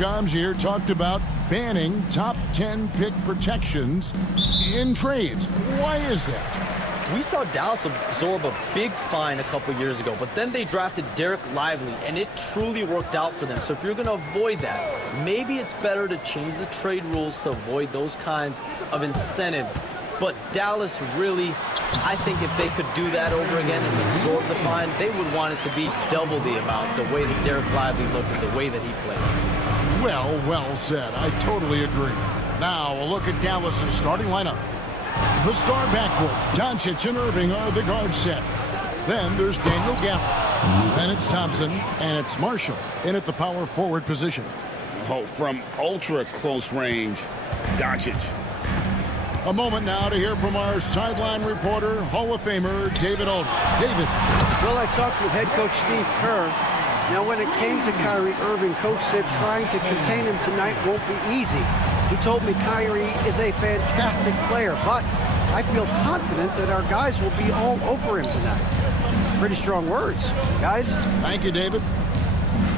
Charms here talked about banning top 10 pick protections in trades. Why is that? We saw Dallas absorb a big fine a couple years ago, but then they drafted Derek Lively, and it truly worked out for them. So if you're going to avoid that, maybe it's better to change the trade rules to avoid those kinds of incentives. But Dallas really, I think if they could do that over again and absorb the fine, they would want it to be double the amount, the way that Derek Lively looked and the way that he played. Well said. I totally agree. Now a look at Dallas's starting lineup. The star backcourt, Doncic and Irving are the guard set. Then there's Daniel Gafford. Then it's Thompson, and it's Marshall in at the power forward position. Oh, from ultra close range, Doncic. A moment now to hear from our sideline reporter, Hall of Famer David Aldridge. David. Well, I talked with head coach Steve Kerr. Now, when it came to Kyrie Irving, coach said trying to contain him tonight won't be easy. He told me Kyrie is a fantastic player, but I feel confident that our guys will be all over him tonight. Pretty strong words, guys. Thank you, David.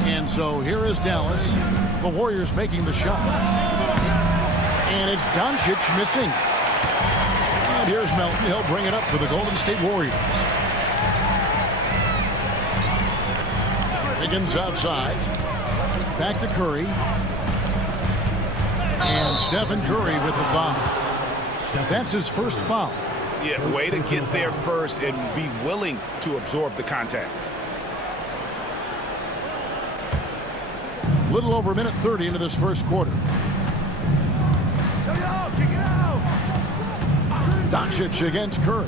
And so here is Dallas. The Warriors making the shot. And it's Doncic missing. And here's Melton. He'll bring it up for the Golden State Warriors. Higgins outside. Back to Curry. And Stephen Curry with the foul. That's his first foul. Yeah, way to get there first and be willing to absorb the contact. Little over a minute 30 into this first quarter. Doncic against Curry.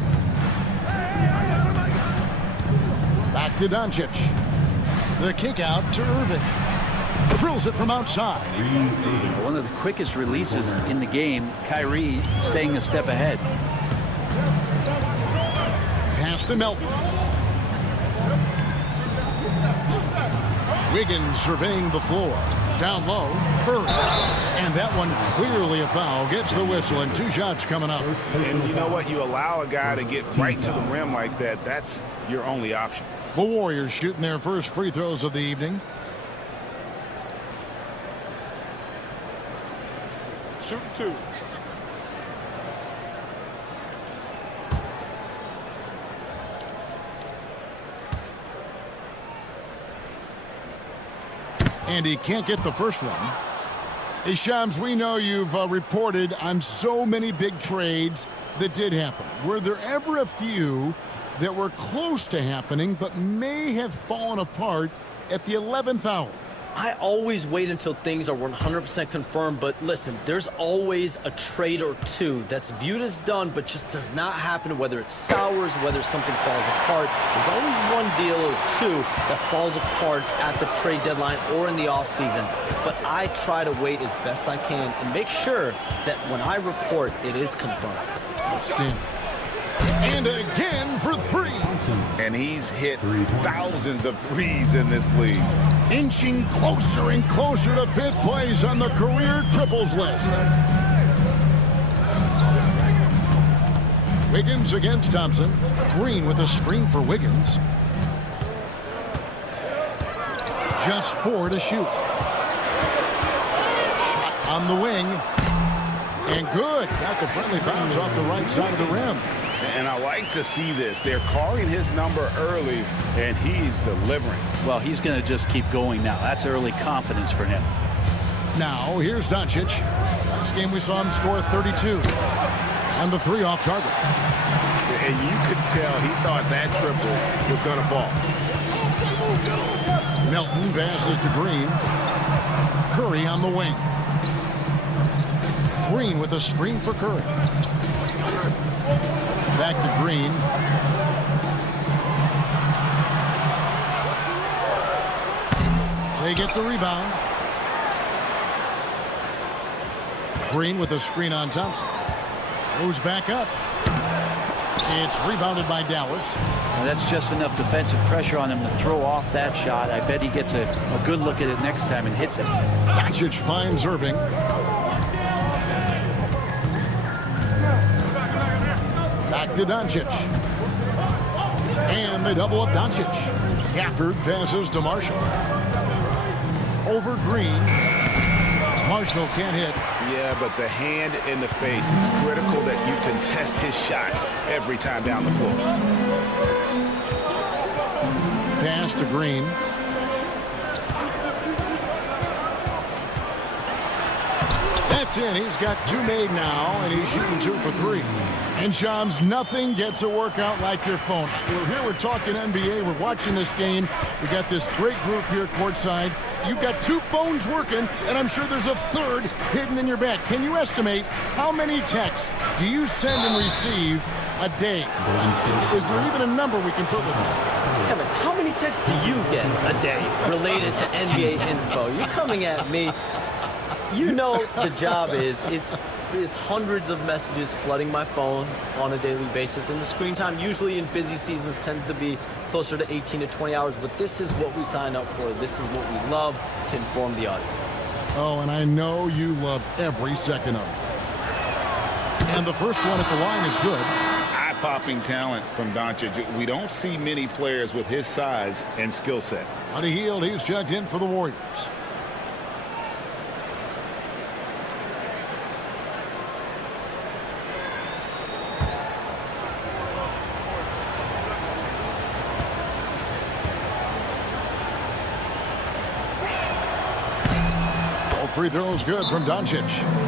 Back to Doncic. The kick out to Irving. Drills it from outside. One of the quickest releases in the game. Kyrie staying a step ahead. Pass to Melton. Wiggins surveying the floor. Down low, Curry. And that one clearly a foul. Gets the whistle, and 2 shots coming up. And you know what? You allow a guy to get right to the rim like that. That's your only option. The Warriors shooting their first free throws of the evening. Shoot 2. And he can't get the first one. Hey, Shams, we know you've reported on so many big trades that did happen. Were there ever a few that were close to happening but may have fallen apart at the 11th hour? I always wait until things are 100% confirmed, but listen, there's always a trade or two that's viewed as done but just does not happen, whether it sours, whether something falls apart. There's always one deal or two that falls apart at the trade deadline or in the offseason, but I try to wait as best I can and make sure that when I report, it is confirmed. Outstanding. And again for 3. And he's hit thousands of threes in this league. Inching closer and closer to 5th place on the career triples list. Wiggins against Thompson. Green with a screen for Wiggins. Just 4 to shoot. Shot on the wing. And good. Got the friendly bounce off the right side of the rim. And I like to see this. They're calling his number early, and he's delivering. Well, he's going to just keep going now. That's early confidence for him. Now, here's Doncic. Last game we saw him score 32. And the 3 off target. And you could tell he thought that triple was going to fall. Melton passes to Green. Curry on the wing. Green with a screen for Curry. Back to Green. They get the rebound. Green with a screen on Thompson. Goes back up. It's rebounded by Dallas. Now that's just enough defensive pressure on him to throw off that shot. I bet he gets a good look at it next time and hits it. Doncic finds Irving. Back to Doncic. And they double up Doncic. Gafford passes to Marshall. Over Green. Marshall can't hit. Yeah, but the hand in the face, it's critical that you contest his shots every time down the floor. Pass to Green. That's in. He's got 2 made now, and he's shooting 2 for 3. And Shams, nothing gets a workout like your phone. We're here, we're talking NBA, we're watching this game. We got this great group here courtside. You've got 2 phones working, and I'm sure there's a 3rd hidden in your bag. Can you estimate how many texts do you send and receive a day? Is there even a number we can put with that? Kevin, how many texts do you get a day related to NBA info? You're coming at me. You know the job is, it's hundreds of messages flooding my phone on a daily basis, and the screen time usually in busy seasons tends to be closer to 18 to 20 hours, but this is what we sign up for. This is what we love to inform the audience. Oh, and I know you love every second of it. And the first one at the line is good. Eye-popping talent from Doncic. We don't see many players with his size and skill set. Buddy Hield, he's checked in for the Warriors. Free throws good from Doncic.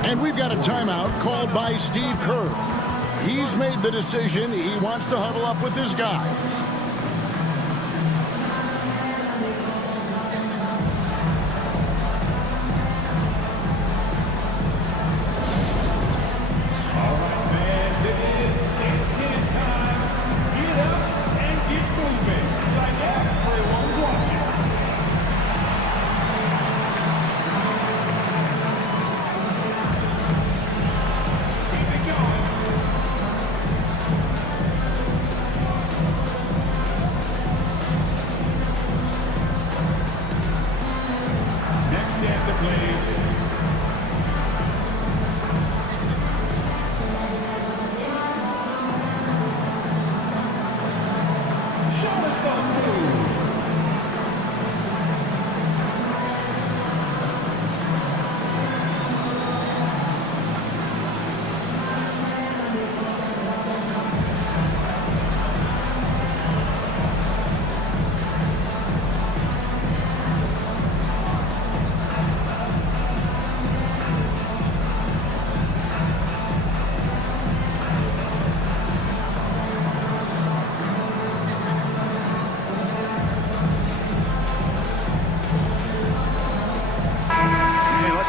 And we've got a timeout called by Steve Kerr. He's made the decision. He wants to huddle up with his guys.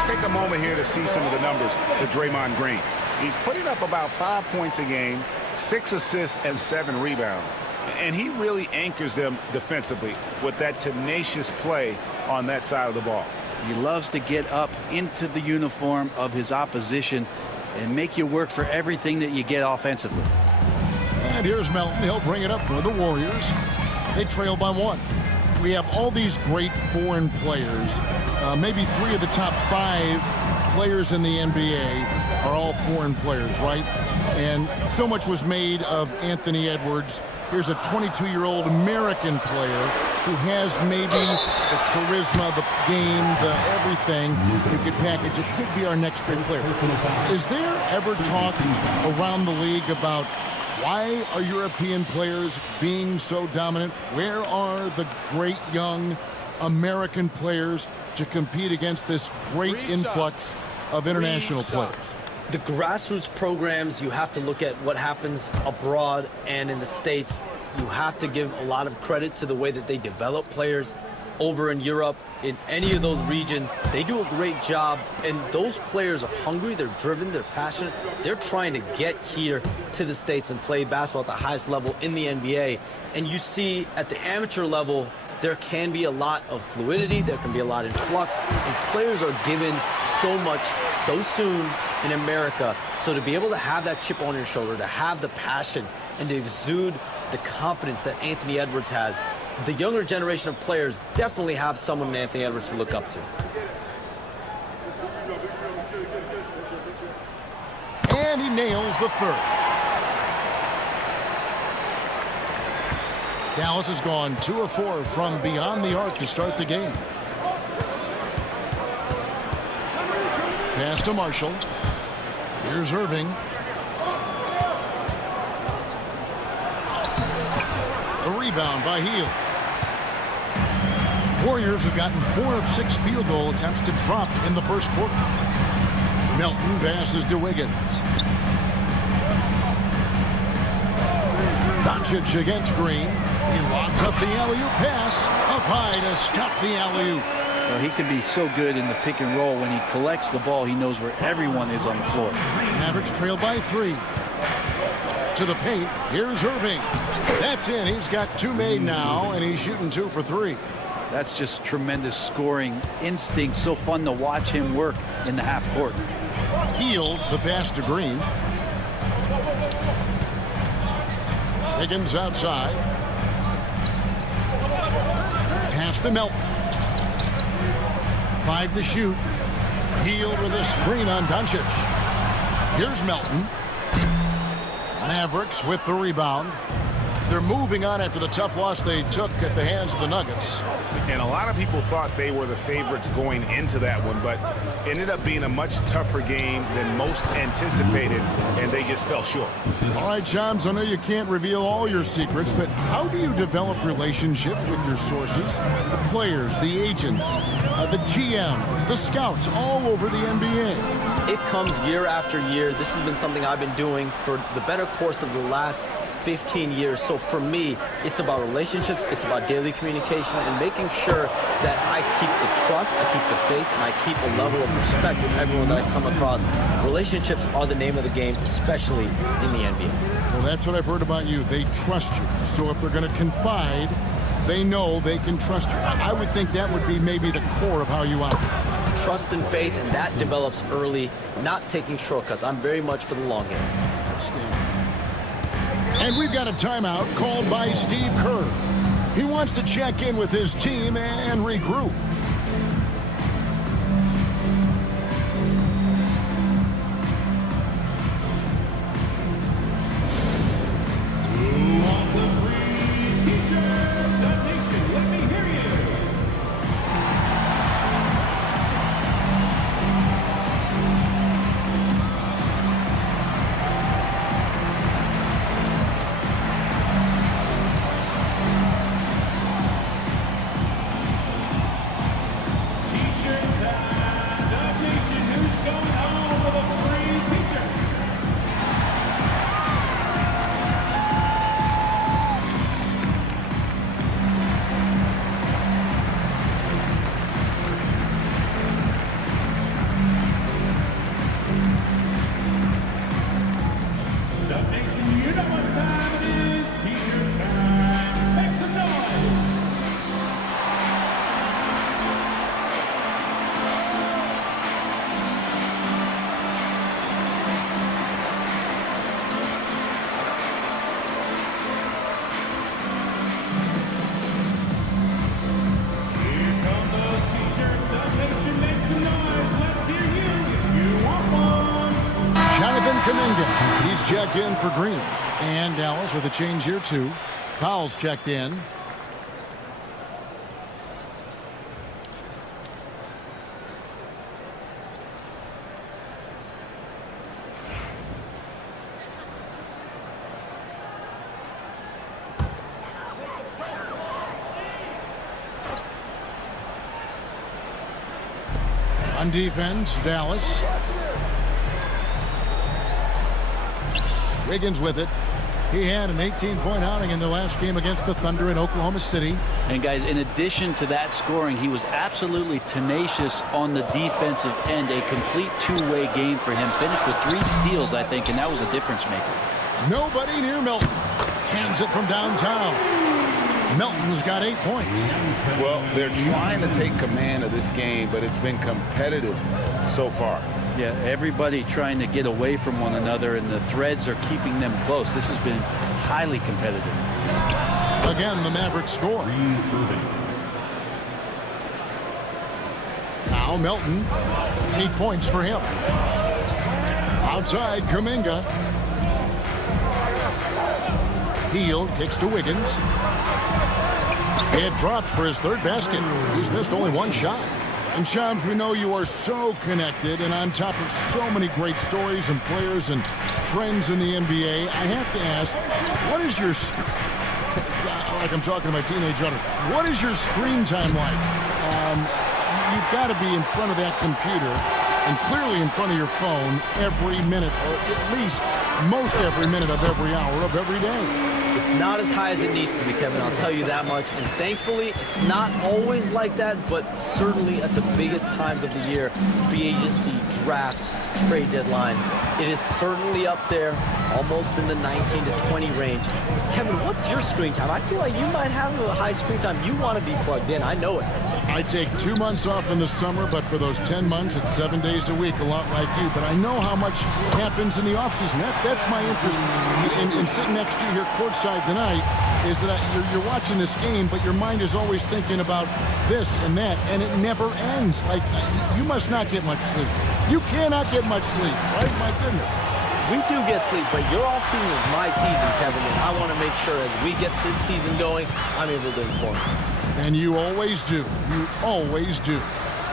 Take a moment here to see some of the numbers for Draymond Green. He's putting up about 5 points a game, 6 assists, and 7 rebounds. And he really anchors them defensively with that tenacious play on that side of the ball. He loves to get up into the uniform of his opposition and make you work for everything that you get offensively. And here's Melton. He'll bring it up for the Warriors. They trail by 1. We have all these great foreign players. Maybe 3 of the top 5 players in the NBA are all foreign players, right? And so much was made of Anthony Edwards. Here's a 22-year-old American player who has maybe the charisma, the game, the everything you could package. It could be our next great player. Is there ever talk around the league about why are European players being so dominant? Where are the great young American players to compete against this great influx of international players? The grassroots programs, you have to look at what happens abroad and in the States. You have to give a lot of credit to the way that they develop players over in Europe. In any of those regions, they do a great job, and those players are hungry, they're driven, they're passionate. They're trying to get here to the States and play basketball at the highest level in the NBA. And you see at the amateur level, there can be a lot of fluidity, there can be a lot of flux, and players are given so much so soon in America. So to be able to have that chip on your shoulder, to have the passion, and to exude the confidence that Anthony Edwards has, the younger generation of players definitely have someone in Anthony Edwards to look up to. And he nails the 3rd. Dallas has gone 2 of 4 from beyond the arc to start the game. pass to Marshall. Here's Irving. The rebound by Hield. Warriors have gotten 4 of 6 field goal attempts to drop in the first quarter. Melton passes to Wiggins. Doncic against Green. He lobs up the alley-oop pass. Up high to stuff the alley-oop. Well, he can be so good in the pick and roll. When he collects the ball, he knows where everyone is on the floor. Mavericks trail by 3. To the paint. Here's Irving. That's in. He's got 2 made now, and he's shooting 2 for 3. That's just tremendous scoring instinct. So fun to watch him work in the half court. Hield the pass to Green. Wiggins outside. Pass to Melton. 5 to shoot. Hield with a screen on Doncic. Here's Melton. Mavericks with the rebound. They're moving on after the tough loss they took at the hands of the Nuggets. And a lot of people thought they were the favorites going into that one, but it ended up being a much tougher game than most anticipated, and they just fell short. All right, Shams, I know you can't reveal all your secrets, but how do you develop relationships with your sources? The players, the agents, the GMs, the scouts all over the NBA. It comes year after year. This has been something I've been doing for the better course of the last 15 years. So for me, it's about relationships, it's about daily communication, and making sure that I keep the trust, I keep the faith, and I keep a level of respect with everyone that I come across. Relationships are the name of the game, especially in the NBA. Well, that's what I've heard about you. They trust you. So if they're going to confide, they know they can trust you. I would think that would be maybe the core of how you operate. Trust and faith, and that develops early, not taking shortcuts. I'm very much for the long game. Outstanding. And we've got a timeout called by Steve Kerr. He wants to check in with his team and regroup. He's checked in for Green. And Dallas with a change here too. Powell's checked in. On defense, Dallas. Wiggins with it. He had an 18-point outing in the last game against the Thunder in Oklahoma City. And guys, in addition to that scoring, he was absolutely tenacious on the defensive end. A complete two-way game for him. Finished with 3 steals, I think, and that was a difference maker. Nobody near Melton. Cans it from downtown. Melton's got 8 points. Well, they're trying to take command of this game, but it's been competitive so far. Yeah, everybody trying to get away from one another, and the threads are keeping them close. This has been highly competitive. Again, the Mavericks score. Now Melton, 8 points for him. Outside, Kuminga. Hield kicks to Wiggins. It drops for his 3rd basket. He's missed only 1 shot. And Shams, we know you are so connected and on top of so many great stories and players and trends in the NBA. I have to ask, what is your, like I'm talking to my teenage daughter, what is your screen time like? You've got to be in front of that computer and clearly in front of your phone every minute, or at least most every minute of every hour of every day. It's not as high as it needs to be, Kevin, I'll tell you that much. And thankfully, it's not always like that, but certainly at the biggest times of the year, free agency, draft, trade deadline, it is certainly up there, almost in the 19 to 20 range. Kevin, what's your screen time? I feel like you might have a high screen time. You want to be plugged in. I know it. I take 2 months off in the summer, but for those 10 months, it's 7 days a week, a lot like you. But I know how much happens in the offseason. That's my interest in sitting next to you here courtside tonight, is that you're watching this game, but your mind is always thinking about this and that, and it never ends. Like, you must not get much sleep. You cannot get much sleep, right? My goodness. We do get sleep, but your offseason is my season, Kevin, and I want to make sure as we get this season going, I'm able to inform you. And you always do. You always do.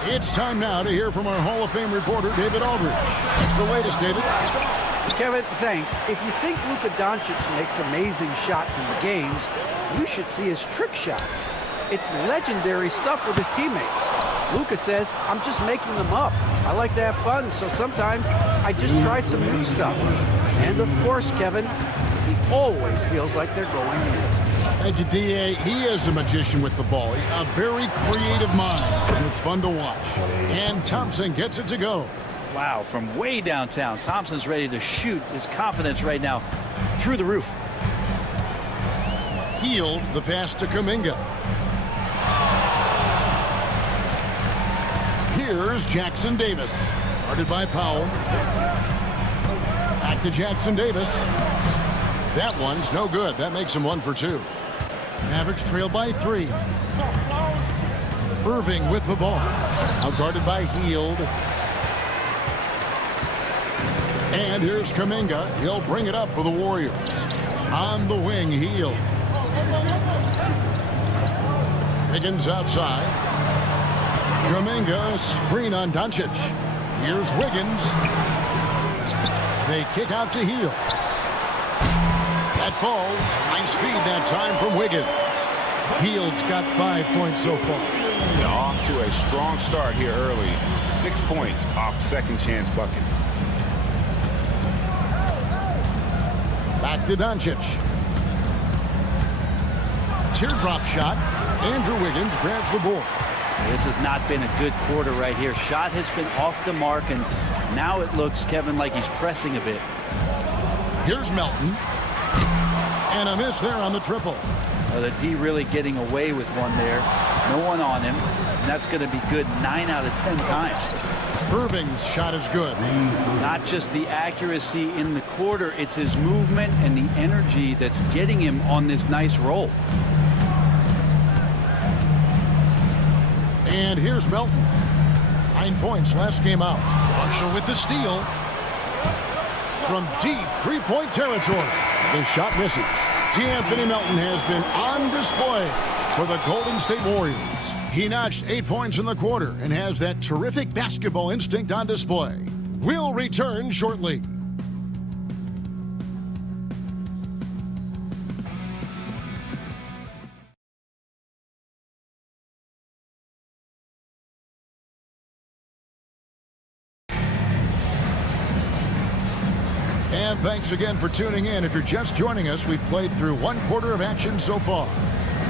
It's time now to hear from our Hall of Fame reporter, David Aldridge. What's the latest, David? Kevin, thanks. If you think Luka Doncic makes amazing shots in the games, you should see his trick shots. It's legendary stuff with his teammates. Luka says, I'm just making them up. I like to have fun, so sometimes I just try some new stuff. And of course, Kevin, he always feels like they're going in. Thank you, D.A. He is a magician with the ball. A very creative mind, and it's fun to watch. And Thompson gets it to go. Wow, from way downtown, Thompson's ready to shoot. His confidence right now through the roof. Healed the pass to Kuminga. Here's Jackson Davis. Guarded by Powell. Back to Jackson Davis. That one's no good. That makes him 1 for 2. Mavericks trail by 3. Irving with the ball. Now guarded by Hield. And here's Kuminga. He'll bring it up for the Warriors. On the wing, Hield. Higgins outside. Kuminga, screen on Doncic. Here's Wiggins. They kick out to Hield. That falls. Nice feed that time from Wiggins. Hield's got 5 points so far. They're off to a strong start here early. 6 points off second chance buckets. Back to Doncic. Teardrop shot. Andrew Wiggins grabs the board. This has not been a good quarter right here. Shot has been off the mark, and now it looks, Kevin, like he's pressing a bit. Here's Melton. And a miss there on the triple. The D really getting away with one there. No one on him. And that's going to be good 9 out of 10 times. Irving's shot is good. Not just the accuracy in the quarter, it's his movement and the energy that's getting him on this nice roll. And here's Melton. 9 points last game out. Marshall with the steal. From deep three-point territory. The shot misses. D'Anthony Melton has been on display for the Golden State Warriors. He notched 8 points in the quarter and has that terrific basketball instinct on display. We'll return shortly. And thanks again for tuning in. If you're just joining us, we've played through 1 quarter of action so far.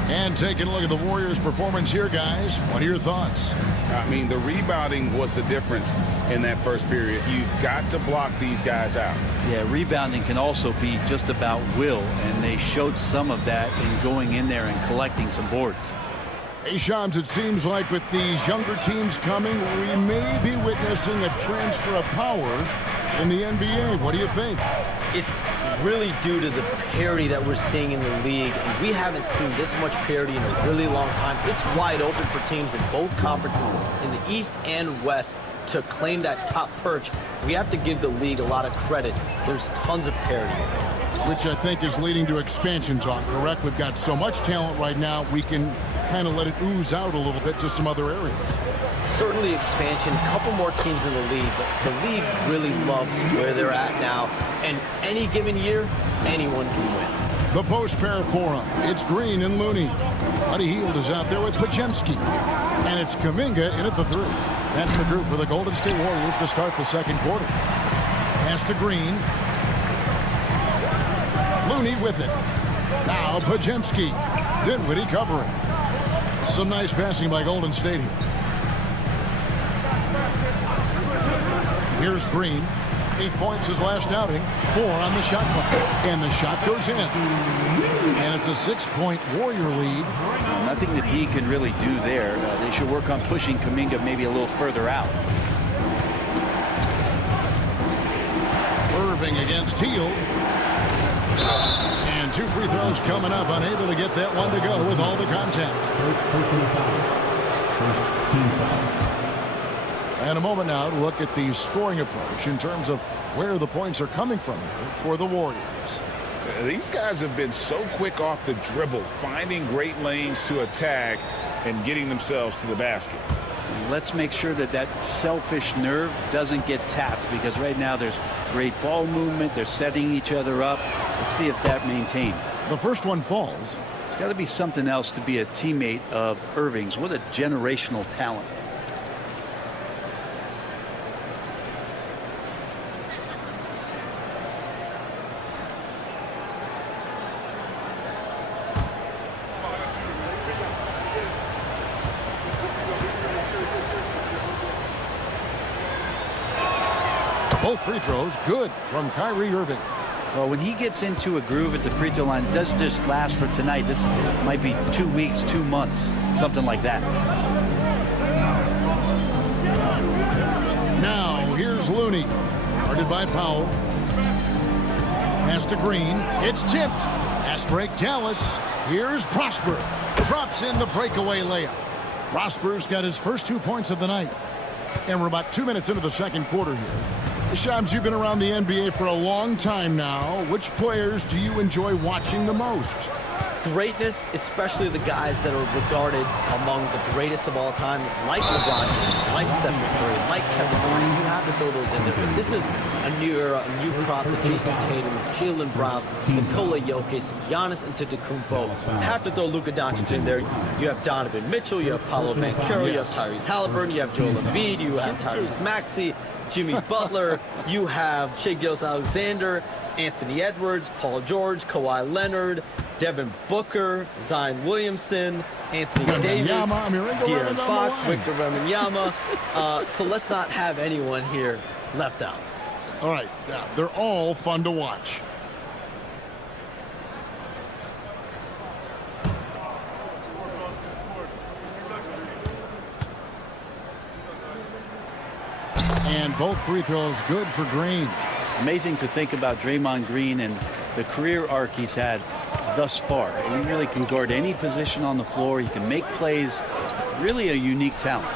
And taking a look at the Warriors' performance here, guys. What are your thoughts? I mean, the rebounding was the difference in that first period. You've got to block these guys out. Yeah, rebounding can also be just about will, and they showed some of that in going in there and collecting some boards. Hey, Shams, it seems like with these younger teams coming, we may be witnessing a transfer of power in the NBA. What do you think? It's really due to the parity that we're seeing in the league, and we haven't seen this much parity in a really long time. It's wide open for teams in both conferences, in the East and West, to claim that top perch. We have to give the league a lot of credit. There's tons of parity. which I think is leading to expansion talk, correct? We've got so much talent right now, we can kind of let it ooze out a little bit to some other areas. Certainly expansion, a couple more teams in the league, but the league really loves where they're at now. And any given year, anyone can win. The post pair for him. It's Green and Looney. Buddy Hield is out there with Pajemski. And it's Kuminga in at the 3. That's the group for the Golden State Warriors to start the second quarter. Pass to Green. Looney with it. Now Pajemski. Dinwiddie covering. Some nice passing by Golden State here. Here's Green. 8 points his last outing. 4 on the shot clock. And the shot goes in. And it's a 6-point Warrior lead. Nothing the D can really do there. They should work on pushing Kuminga maybe a little further out. Irving against Hield. And 2 free throws coming up. Unable to get that one to go with all the contact. First team foul. And a moment now to look at the scoring approach in terms of where the points are coming from here for the Warriors. These guys have been so quick off the dribble, finding great lanes to attack and getting themselves to the basket. Let's make sure that that selfish nerve doesn't get tapped, because right now there's great ball movement. They're setting each other up. Let's see if that maintains. The first one falls. It's got to be something else to be a teammate of Irving's. What a generational talent. Both free throws good from Kyrie Irving. Well, when he gets into a groove at the free throw line, it doesn't just last for tonight. This might be 2 weeks, 2 months, something like that. Now, here's Looney. Guarded by Powell. Pass to Green. It's tipped. Pass break, Dallas. Here's Prosper. Drops in the breakaway layup. Prosper's got his first 2 points of the night. And we're about 2 minutes into the second quarter here. Shams, you've been around the NBA for a long time now. Which players do you enjoy watching the most? Greatness, especially the guys that are regarded among the greatest of all time, like LeBron James, like Stephen Curry, like Kevin Durant. You have to throw those in there. But this is a new era, a new crop of Jason Tatum, Jaylen Brown, Nikola Jokic, Giannis Antetokounmpo. Have to throw Luka Doncic in there. You have Donovan Mitchell, you have Paolo Banchero, you have Tyrese Halliburton, you have Joel Embiid, you have Tyrese Maxey, Jimmy Butler, you have Shai Gilgeous-Alexander, Anthony Edwards, Paul George, Kawhi Leonard, Devin Booker, Zion Williamson, Anthony Davis, De'Aaron Fox, Victor Wembanyama. So let's not have anyone here left out. All right, yeah, they're all fun to watch. And both free throws good for Green. Amazing to think about Draymond Green and the career arc he's had thus far. He really can guard any position on the floor. He can make plays. Really a unique talent.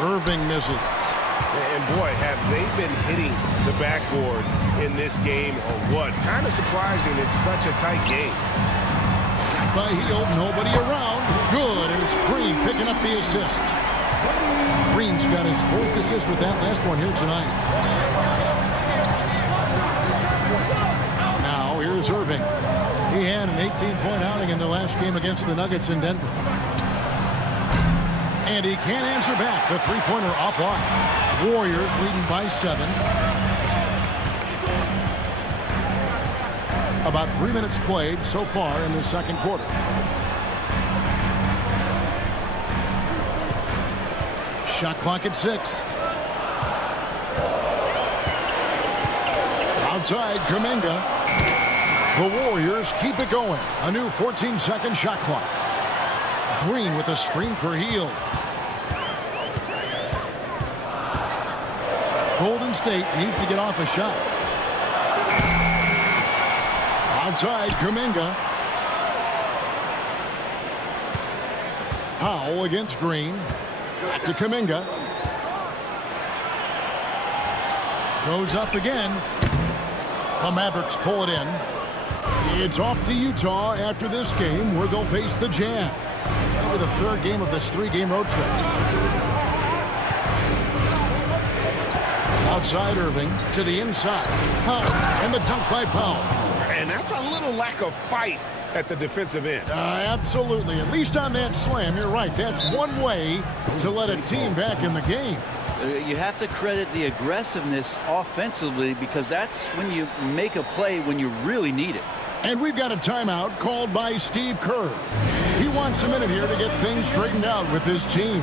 Irving misses. And boy, have they been hitting the backboard in this game or what? Kind of surprising it's such a tight game. Shot by Hield, nobody around. Good, and it's Green picking up the assist. Green's got his 4th assist with that last one here tonight. Now here's Irving. He had an 18-point outing in the last game against the Nuggets in Denver. And he can't answer back. The three-pointer offline. Warriors leading by 7. About 3 minutes played so far in the second quarter. Shot clock at 6. Outside, Kuminga. The Warriors keep it going. A new 14-second shot clock. Green with a screen for Hield. Golden State needs to get off a shot. Outside, Kuminga. Powell against Green. Back to Kuminga. Goes up again. The Mavericks pull it in. It's off to Utah after this game, where they'll face the Jazz. Over the third game of this 3-game road trip. Outside Irving to the inside. Powell, and the dunk by Powell. And that's a little lack of fight at the defensive end. Absolutely. At least on that slam, you're right. That's one way to let a team back in the game. You have to credit the aggressiveness offensively, because that's when you make a play when you really need it. And we've got a timeout called by Steve Kerr. He wants a minute here to get things straightened out with his team.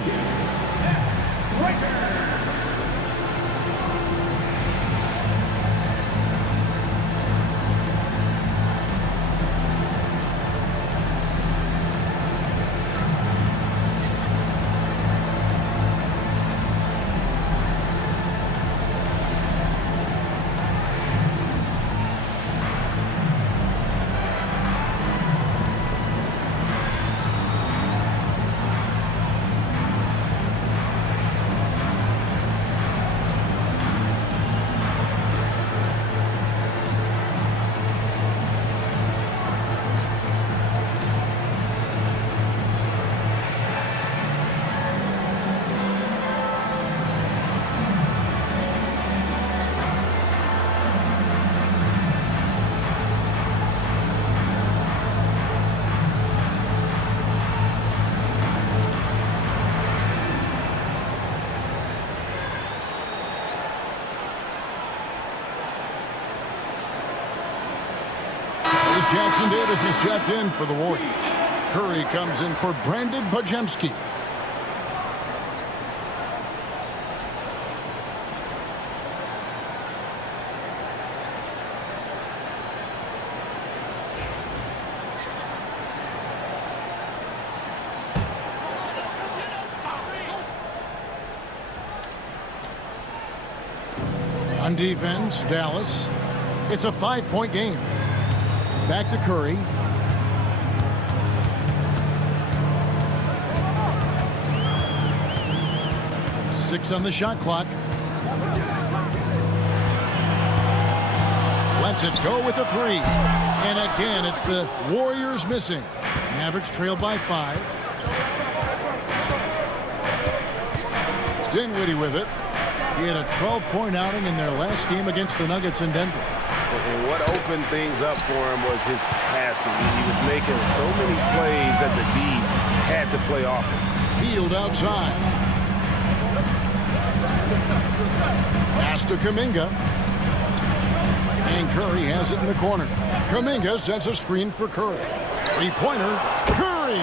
Jackson Davis is checked in for the Warriors. Curry comes in for Brandon Pajemski. On defense, Dallas. It's a 5-point game. Back to Curry. Six on the shot clock. Lets it go with a 3. And again, it's the Warriors missing. Mavericks trail by 5. Dinwiddie with it. He had a 12-point outing in their last game against the Nuggets in Denver. And what opened things up for him was his passing. He was making so many plays that the D had to play off him. Healed outside. Pass to Kuminga. And Curry has it in the corner. Kuminga sets a screen for Curry. Three-pointer. Curry!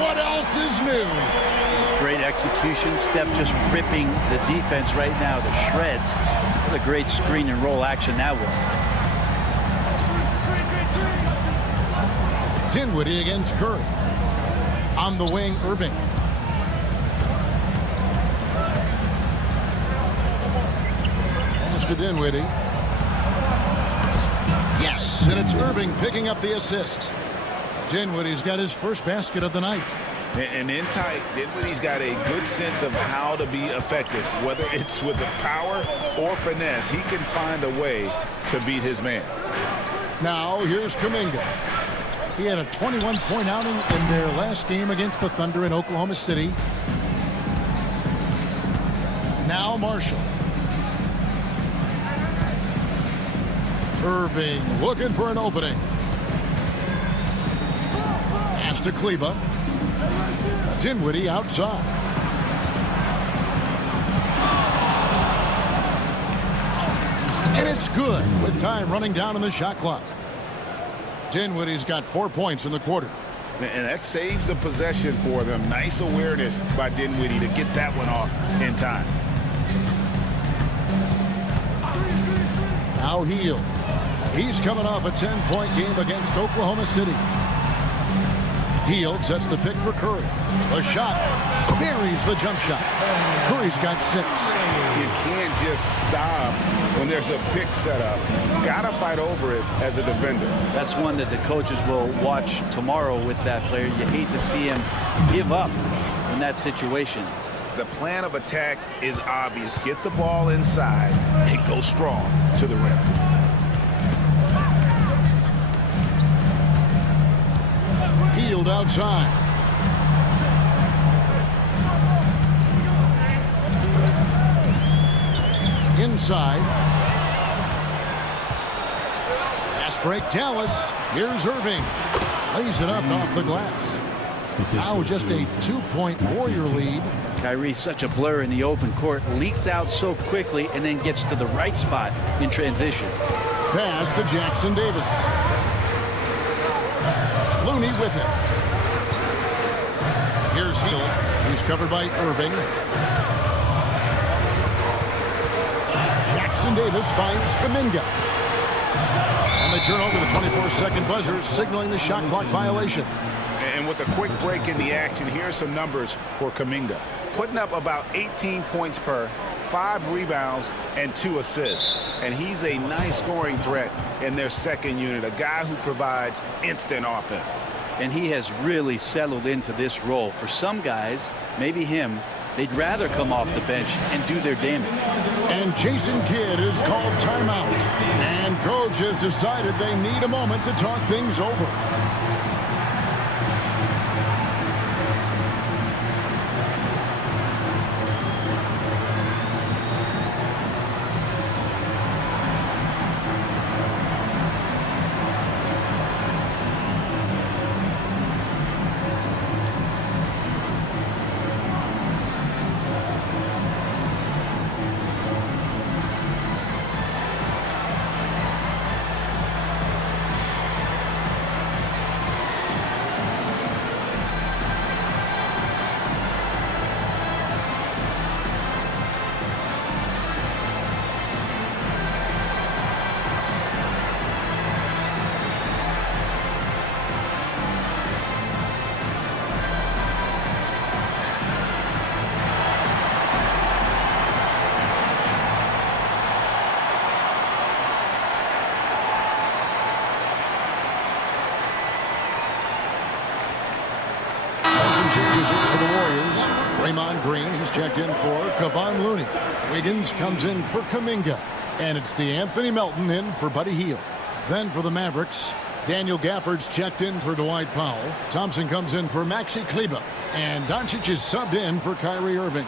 What else is new? Great execution. Steph just ripping the defense right now to shreds. What a great screen and roll action that was. Dinwiddie against Curry. On the wing, Irving. Almost to Dinwiddie. Yes, and it's Irving picking up the assist. Dinwiddie's got his first basket of the night. And in tight, Dinwiddie's got a good sense of how to be effective. Whether it's with the power or finesse, he can find a way to beat his man. Now, here's Kuminga. He had a 21-point outing in their last game against the Thunder in Oklahoma City. Now Marshall. Irving looking for an opening. Pass to Kleba. Dinwiddie outside. And it's good with time running down on the shot clock. Dinwiddie's got 4 points in the quarter. And that saves the possession for them. Nice awareness by Dinwiddie to get that one off in time. Now Hield. He's coming off a 10-point game against Oklahoma City. Hield sets the pick for Curry. The shot buries the jump shot. Curry's got 6. You can't just stop when there's a pick set up. Gotta fight over it as a defender. That's one that the coaches will watch tomorrow with that player. You hate to see him give up in that situation. The plan of attack is obvious. Get the ball inside and go strong to the rim. dribbled outside. Inside. Fast break, Dallas. Here's Irving. Lays it up off the glass. Now just a 2-point Warrior lead. Kyrie's such a blur in the open court. Leaks out so quickly and then gets to the right spot in transition. Pass to Jackson Davis. Looney with it. Here's Hill. He's covered by Irving. Jackson Davis finds Kuminga. And they turn over the 24-second buzzer, signaling the shot clock violation. And with a quick break in the action, here's some numbers for Kuminga. Putting up about 18 points per, 5 rebounds, and 2 assists. And he's a nice scoring threat in their second unit, a guy who provides instant offense. And he has really settled into this role. For some guys, maybe him, they'd rather come off the bench and do their damage. And Jason Kidd is called timeout. And coach has decided they need a moment to talk things over. Changes in for the Warriors. Draymond Green, he's checked in for Kevon Looney. Wiggins comes in for Kuminga. And it's DeAnthony Melton in for Buddy Hield. Then for the Mavericks, Daniel Gafford's checked in for Dwight Powell. Thompson comes in for Maxi Kleber. And Doncic is subbed in for Kyrie Irving.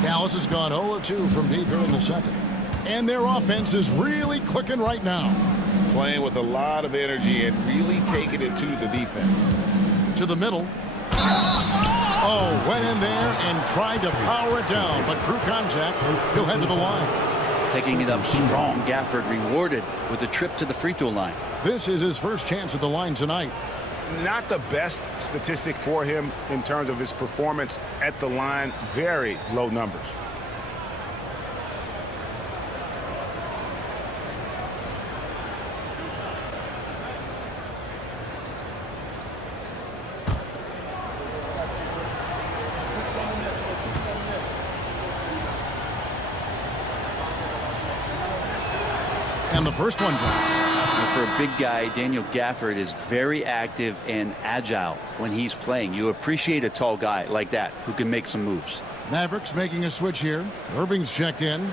Dallas has gone 0-2 from deep here in the second. And their offense is really clicking right now. Playing with a lot of energy and really taking it to the defense. To the middle. Oh, went in there and tried to power it down, but through contact, he'll head to the line. Taking it up strong. Gafford rewarded with a trip to the free throw line. This is his first chance at the line tonight. Not the best statistic for him in terms of his performance at the line. Very low numbers. And the first one drops. For a big guy, Daniel Gafford is very active and agile when he's playing. You appreciate a tall guy like that who can make some moves. Mavericks making a switch here. Irving's checked in.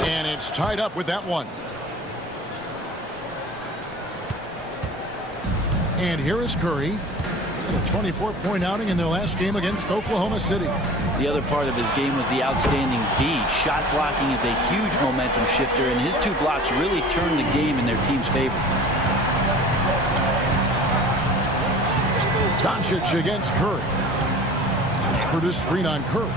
And it's tied up with that one. And here is Curry. A 24-point outing in their last game against Oklahoma City. The other part of his game was the outstanding D. Shot blocking is a huge momentum shifter, and his 2 blocks really turned the game in their team's favor. Doncic against Curry. For this screen on Curry.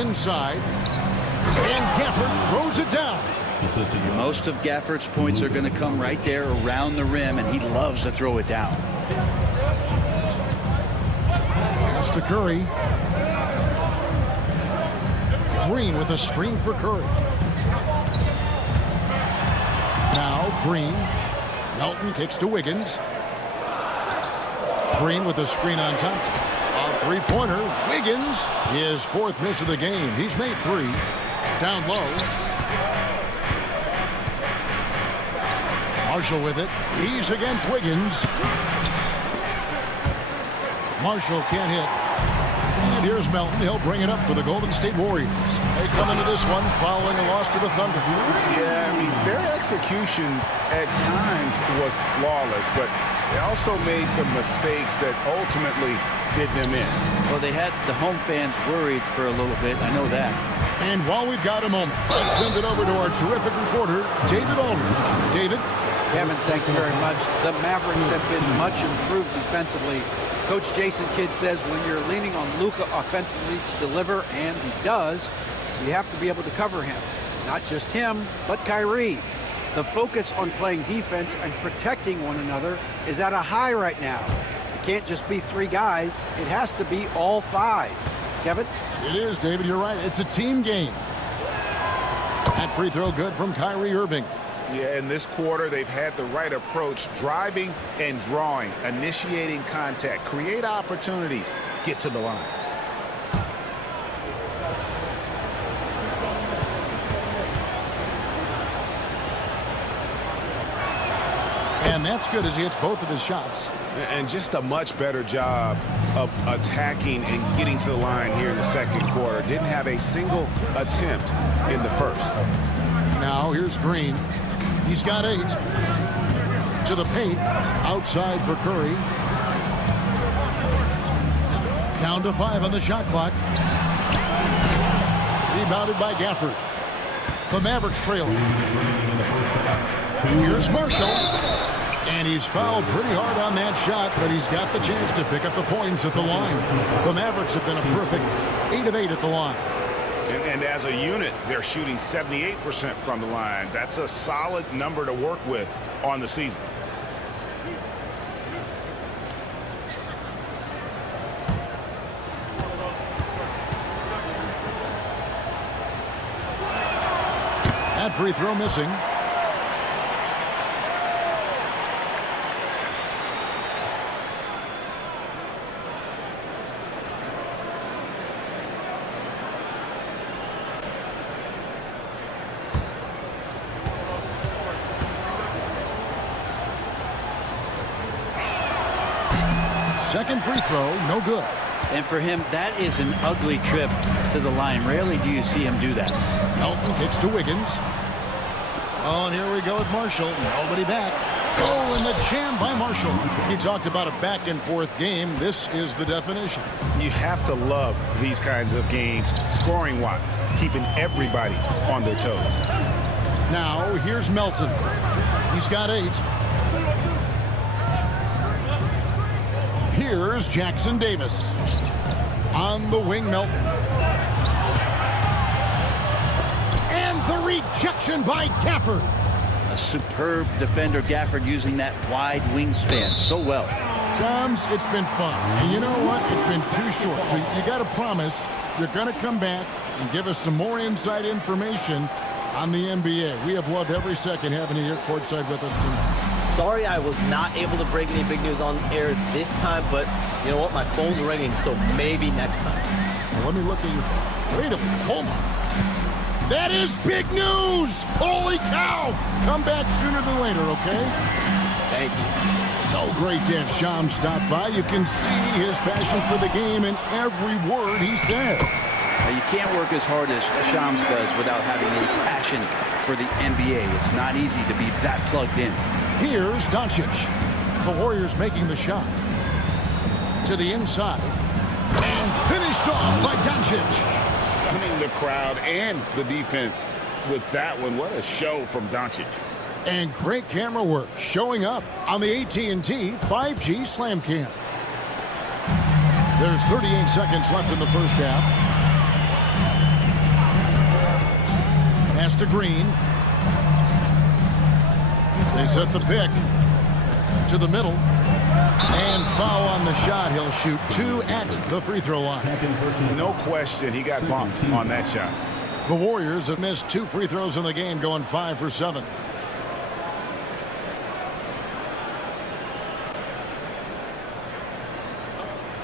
Inside. And Gafford throws it down. Most of Gafford's points are going to come right there around the rim, and he loves to throw it down. Pass to Curry. Green with a screen for Curry. Now Green. Melton kicks to Wiggins. Green with a screen on Thompson. A three-pointer. Wiggins, his 4th miss of the game. He's made 3. Down low. Marshall with it. He's against Wiggins. Marshall can't hit. And here's Melton. He'll bring it up for the Golden State Warriors. They come into this one following a loss to the Thunder. Yeah, I mean, their execution at times was flawless, but they also made some mistakes that ultimately did them in. Well, they had the home fans worried for a little bit. I know that. And while we've got a moment, let's send it over to our terrific reporter, David Aldridge. David? Kevin, thanks very much. The Mavericks have been much improved defensively. Coach Jason Kidd says when you're leaning on Luka offensively to deliver, and he does, you have to be able to cover him. Not just him, but Kyrie. The focus on playing defense and protecting one another is at a high right now. It can't just be three guys. It has to be all five. Kevin? It is, David. You're right. It's a team game. That free throw good from Kyrie Irving. Yeah, in this quarter, they've had the right approach, driving and drawing, initiating contact, create opportunities, get to the line. And that's good as he hits both of his shots. And just a much better job of attacking and getting to the line here in the second quarter. Didn't have a single attempt in the first. Now here's Green. He's got 8. To the paint. Outside for Curry. Down to 5 on the shot clock. Rebounded by Gafford. The Mavericks trailing. Here's Marshall. And he's fouled pretty hard on that shot, but he's got the chance to pick up the points at the line. The Mavericks have been a perfect 8 of 8 at the line. And as a unit, they're shooting 78% from the line. That's a solid number to work with on the season. That free throw missing. Second free throw, no good. And for him, that is an ugly trip to the line. Rarely do you see him do that. Melton kicks to Wiggins. Oh, and here we go with Marshall. Nobody back. Oh, and the jam by Marshall. He talked about a back-and-forth game. This is the definition. You have to love these kinds of games, scoring-wise, keeping everybody on their toes. Now, here's Melton. He's got 8. Here's Jackson Davis. On the wing, Melton. And the rejection by Gafford. A superb defender, Gafford, using that wide wingspan so well. Shams, it's been fun. And you know what? It's been too short. So you got to promise you're going to come back and give us some more inside information on the NBA. We have loved every second having you here courtside with us tonight. Sorry I was not able to break any big news on air this time, but you know what? My phone's ringing, so maybe next time. Now let me look at your phone. Wait a minute. Hold on. That is big news! Holy cow! Come back sooner than later, okay? Thank you. So great to have Shams stop by. You can see his passion for the game in every word he says. Now, you can't work as hard as Shams does without having a passion for the NBA. It's not easy to be that plugged in. Here's Doncic. The Warriors making the shot. To the inside. And finished off by Doncic. Stunning the crowd and the defense with that one. What a show from Doncic. And great camera work showing up on the AT&T 5G Slam Cam. There's 38 seconds left in the first half. Pass to Green. They set the pick to the middle. And foul on the shot. He'll shoot 2 at the free throw line. No question, he got bumped on that shot. The Warriors have missed 2 free throws in the game, going 5 for 7.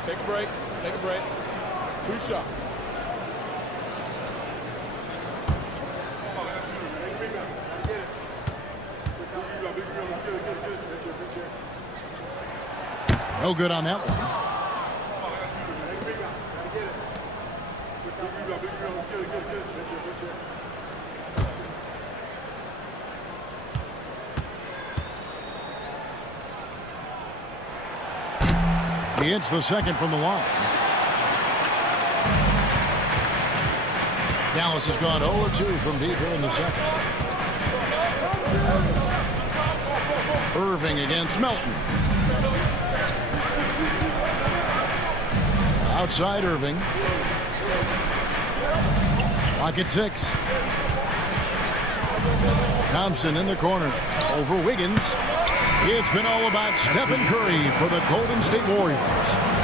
Take a break. Take a break. 2 shots. No good on that one. He hits the second from the line. Dallas has gone 0-2 from deep here in the second. Irving against Melton. Outside Irving. Lock at 6. Thompson in the corner. Over Wiggins. It's been all about Stephen Curry for the Golden State Warriors.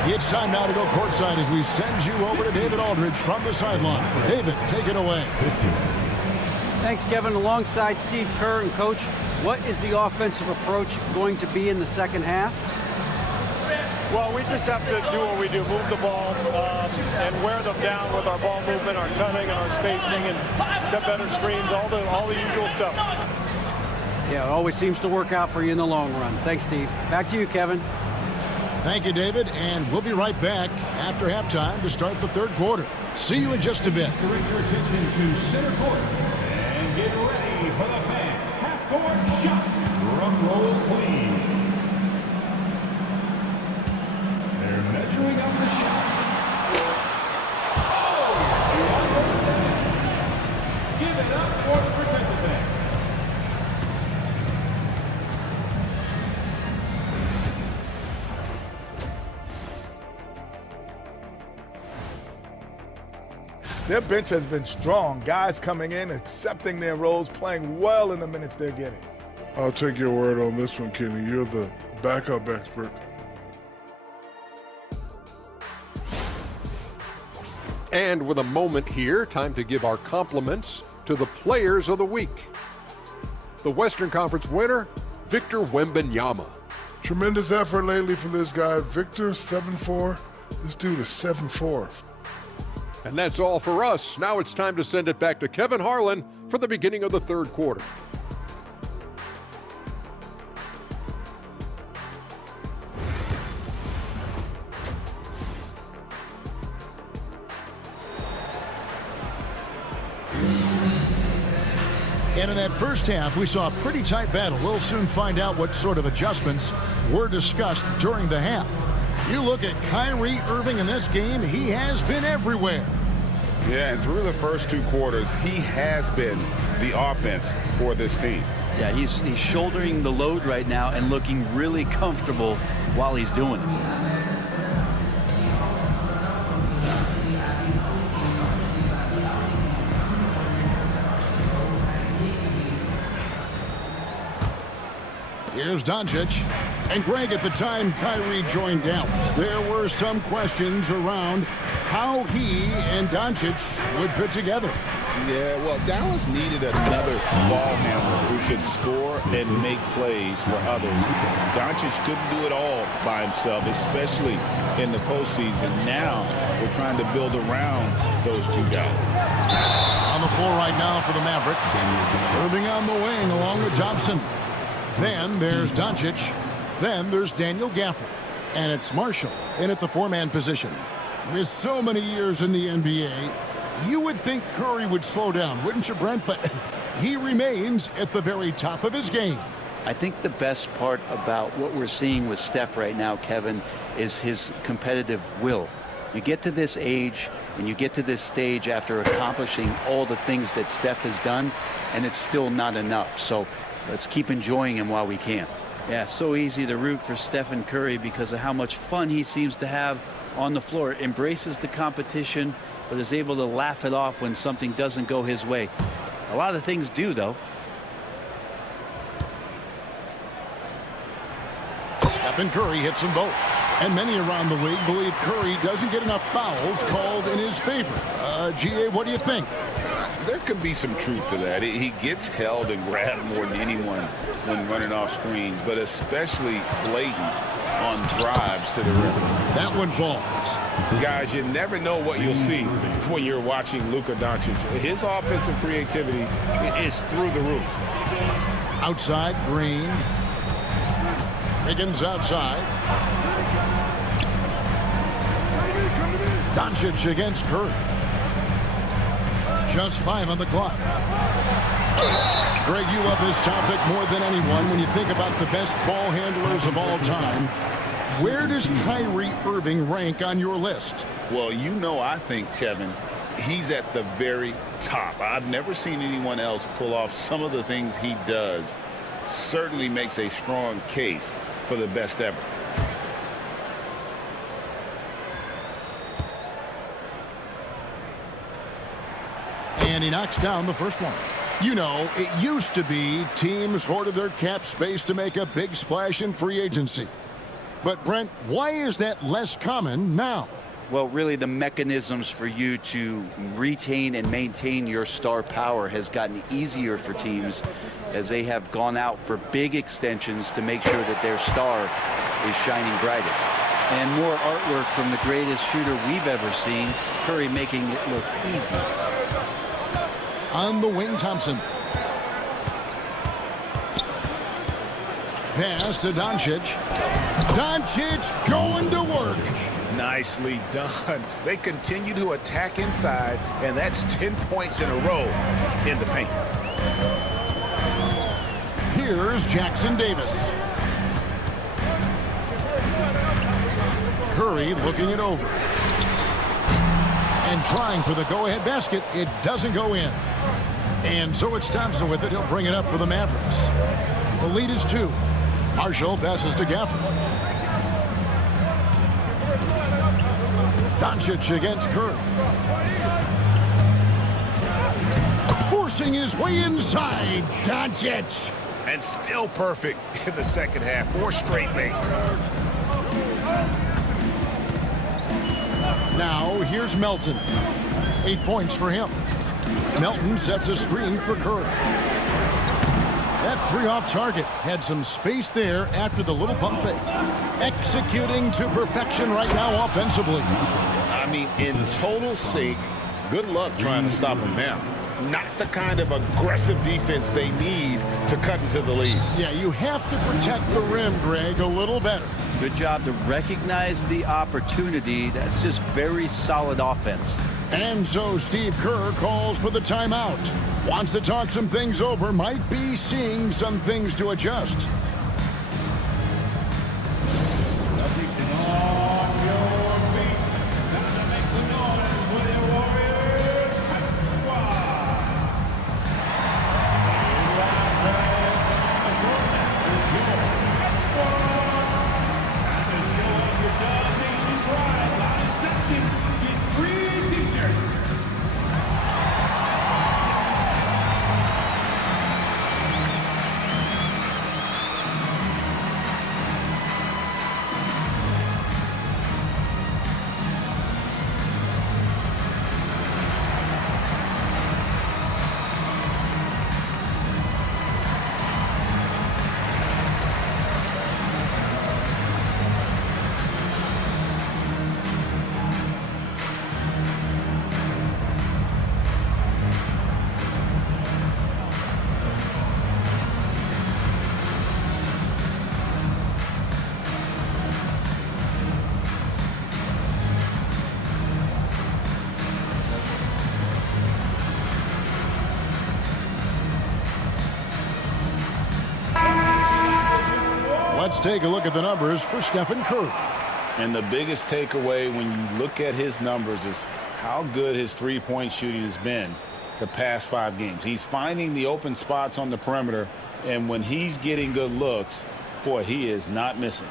It's time now to go courtside as we send you over to David Aldridge from the sideline. David, take it away. Thanks, Kevin. Alongside Steve Kerr and Coach, what is the offensive approach going to be in the second half? Well, we just have to do what we do, move the ball and wear them down with our ball movement, our cutting, and our spacing, and set better screens, all the usual stuff. Yeah, it always seems to work out for you in the long run. Thanks, Steve. Back to you, Kevin. Thank you, David, and we'll be right back after halftime to start the third quarter. See you in just a bit. Direct your attention to center court and get ready for the fan half-court shot. Drum roll, please. They're measuring up the shot. Oh! Give it up for the participant. Their bench has been strong. Guys coming in, accepting their roles, playing well in the minutes they're getting. I'll take your word on this one, Kenny. You're the backup expert. And with a moment here, time to give our compliments to the players of the week. The Western Conference winner, Victor Wembanyama. Tremendous effort lately for this guy. Victor, 7'4". This dude is 7'4". And that's all for us. Now it's time to send it back to Kevin Harlan for the beginning of the third quarter. And in that first half, we saw a pretty tight battle. We'll soon find out what sort of adjustments were discussed during the half. You look at Kyrie Irving in this game, he has been everywhere. Yeah, and through the first two quarters, he has been the offense for this team. Yeah, he's shouldering the load right now and looking really comfortable while he's doing it. Here's Doncic. And Greg, at the time Kyrie joined Dallas, there were some questions around how he and Doncic would fit together. Yeah, well, Dallas needed another ball handler who could score and make plays for others. Doncic couldn't do it all by himself, especially in the postseason. Now they're trying to build around those two guys. On the floor right now for the Mavericks. Irving on the wing along with Thompson. Then there's Doncic. Then there's Daniel Gafford. And it's Marshall in at the four-man position. With so many years in the NBA, you would think Curry would slow down, wouldn't you, Brent? But he remains at the very top of his game. I think the best part about what we're seeing with Steph right now, Kevin, is his competitive will. You get to this age and you get to this stage after accomplishing all the things that Steph has done, and it's still not enough. So let's keep enjoying him while we can. Yeah, so easy to root for Stephen Curry because of how much fun he seems to have on the floor. Embraces the competition, but is able to laugh it off when something doesn't go his way. A lot of things do, though. Stephen Curry hits them both. And many around the league believe Curry doesn't get enough fouls called in his favor. G.A., what do you think? There could be some truth to that. He gets held and grabbed more than anyone when running off screens, but especially blatant on drives to the rim. That one falls. Guys, you never know what you'll see when you're watching Luka Doncic. His offensive creativity is through the roof. Outside, Green. Wiggins outside. Doncic against Curry. Just 5 on the clock. Greg, you love this topic more than anyone when you think about the best ball handlers of all time. Where does Kyrie Irving rank on your list? Well, you know, I think, Kevin, he's at the very top. I've never seen anyone else pull off some of the things he does. Certainly makes a strong case for the best ever. And he knocks down the first one. You know, it used to be teams hoarded their cap space to make a big splash in free agency. But, Brent, why is that less common now? Well, really, the mechanisms for you to retain and maintain your star power has gotten easier for teams as they have gone out for big extensions to make sure that their star is shining brightest. And more artwork from the greatest shooter we've ever seen, Curry making it look easy. On the wing, Thompson. Pass to Doncic. Doncic going to work. Nicely done. They continue to attack inside, and that's 10 points in a row in the paint. Here's Jackson Davis. Curry looking it over. And trying for the go-ahead basket. It doesn't go in. And so it's Thompson with it. He'll bring it up for the Mavericks. The lead is 2. Marshall passes to Gafford. Doncic against Curry. Forcing his way inside. Doncic. And still perfect in the second half. 4 straight makes. Now here's Melton. 8 points for him. Melton sets a screen for Curry. That 3 off target had some space there after the little pump fake. Executing to perfection right now offensively. I mean, in total sync, good luck trying to stop him now. Not the kind of aggressive defense they need to cut into the lead. Yeah, you have to protect the rim, Greg, a little better. Good job to recognize the opportunity. That's just very solid offense. And so Steve Kerr calls for the timeout. Wants to talk some things over, might be seeing some things to adjust. Let's take a look at the numbers for Stephen Curry. And the biggest takeaway when you look at his numbers is how good his three-point shooting has been the past 5 games. He's finding the open spots on the perimeter, and when he's getting good looks, boy, he is not missing.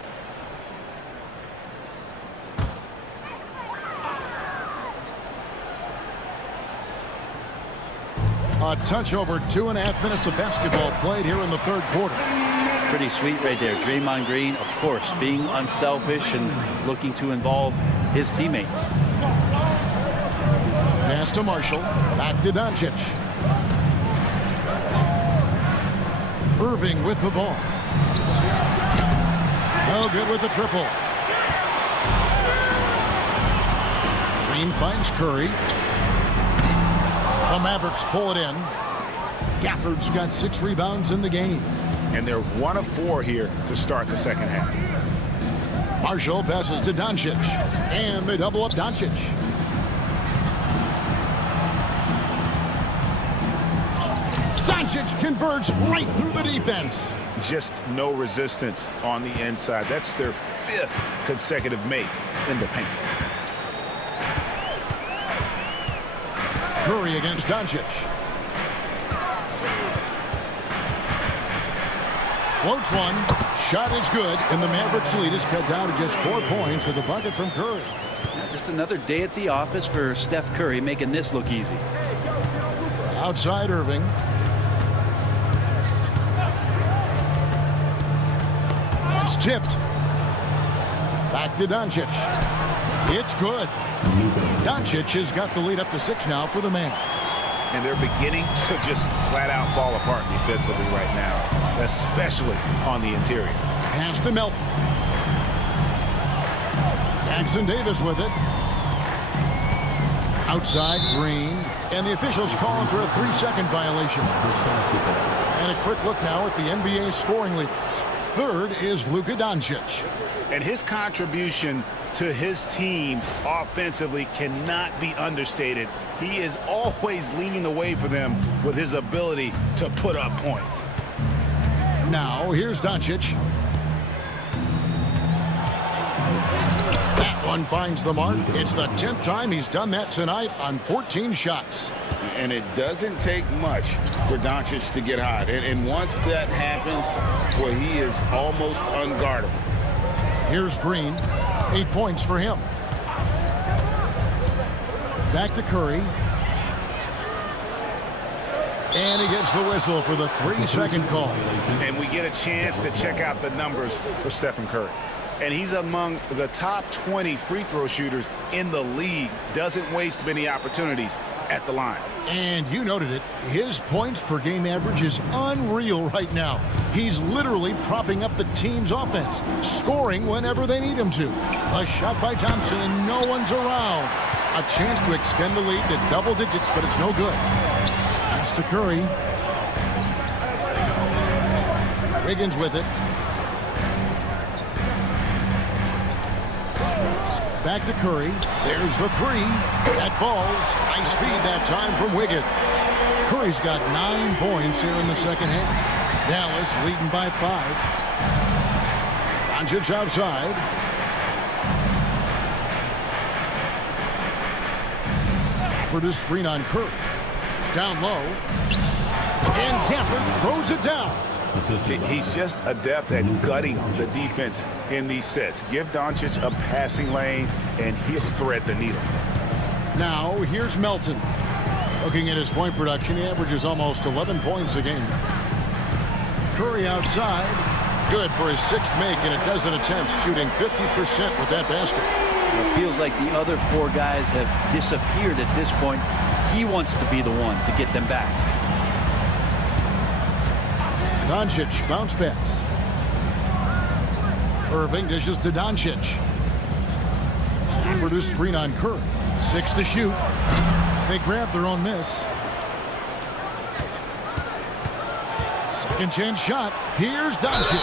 A touch over 2.5 minutes of basketball played here in the third quarter. Pretty sweet right there. Draymond Green, of course, being unselfish and looking to involve his teammates. Pass to Marshall. Back to Doncic. Irving with the ball. No good with the triple. Green finds Curry. The Mavericks pull it in. Gafford's got 6 rebounds in the game. And they're 1 of 4 here to start the second half. Marshall passes to Doncic. And they double up Doncic. Doncic converts right through the defense. Just no resistance on the inside. That's their 5th consecutive make in the paint. Curry against Doncic. Floats one. Shot is good, and the Mavericks lead is cut down to just 4 points with a bucket from Curry. Now just another day at the office for Steph Curry, making this look easy. Outside Irving. It's tipped. Back to Doncic. It's good. Doncic has got the lead up to 6 now for the Mavs. And they're beginning to just flat out fall apart defensively right now, especially on the interior. Pass to Melton. Jackson Davis with it. Outside Green. And the officials calling for a 3-second violation. And a quick look now at the NBA scoring leaders. 3rd is Luka Doncic. And his contribution to his team offensively cannot be understated. He is always leading the way for them with his ability to put up points. Now, here's Doncic. That one finds the mark. It's the 10th time he's done that tonight on 14 shots. And it doesn't take much for Doncic to get hot. And once that happens, well, he is almost unguardable. Here's Green. 8 points for him. Back to Curry. And he gets the whistle for the 3-second call. And we get a chance to check out the numbers for Stephen Curry. And he's among the top 20 free throw shooters in the league. Doesn't waste many opportunities at the line. And you noted it. His points per game average is unreal right now. He's literally propping up the team's offense, scoring whenever they need him to. A shot by Thompson, and no one's around. A chance to extend the lead to double digits, but it's no good. Pass to Curry. Wiggins with it. Back to Curry. There's the 3. That falls. Nice feed that time from Wiggins. Curry's got 9 points here in the second half. Dallas leading by 5. Doncic outside. For the screen on Curry. Down low. And Gafford throws it down. He's just adept at gutting the defense in these sets. Give Doncic a passing lane, and he'll thread the needle. Now, here's Melton. Looking at his point production, he averages almost 11 points a game. Curry outside. Good for his 6th make and a dozen attempts, shooting 50% with that basket. It feels like the other 4 guys have disappeared at this point. He wants to be the one to get them back. Doncic bounce pass. Irving dishes to Doncic. Produced screen on Curry. 6 to shoot. They grab their own miss. Second chance shot. Here's Doncic.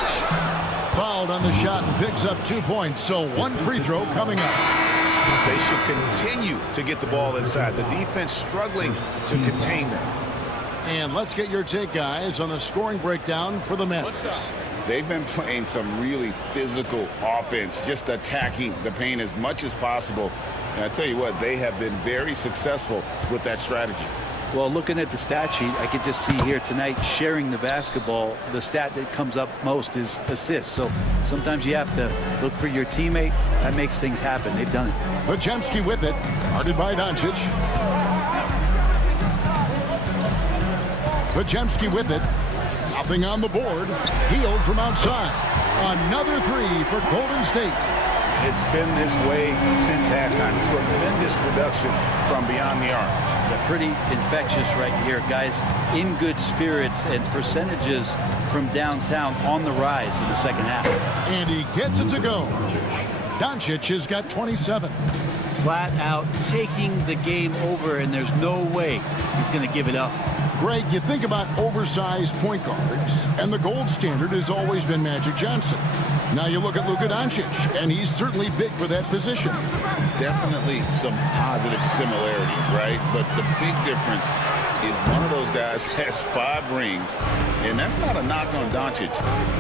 Fouled on the shot and picks up 2 points. So 1 free throw coming up. They should continue to get the ball inside. The defense struggling to contain them. And let's get your take, guys, on the scoring breakdown for the Mavericks. They've been playing some really physical offense, just attacking the paint as much as possible. And I tell you what, they have been very successful with that strategy. Well, looking at the stat sheet, I could just see here tonight sharing the basketball. The stat that comes up most is assists. So sometimes you have to look for your teammate. That makes things happen. They've done it. Podziemski with it. Guarded by Doncic. Podziemski with it. Nothing on the board. Healed from outside. Another 3 for Golden State. It's been this way since halftime. Tremendous production from beyond the arc. They're pretty infectious right here, guys. In good spirits, and percentages from downtown on the rise in the second half. And he gets it to go. Doncic has got 27. Flat out taking the game over, and there's no way he's going to give it up. Greg, you think about oversized point guards, and the gold standard has always been Magic Johnson. Now you look at Luka Doncic, and he's certainly big for that position. Definitely some positive similarities, right? But the big difference is one of those guys has 5 rings, and that's not a knock on Doncic.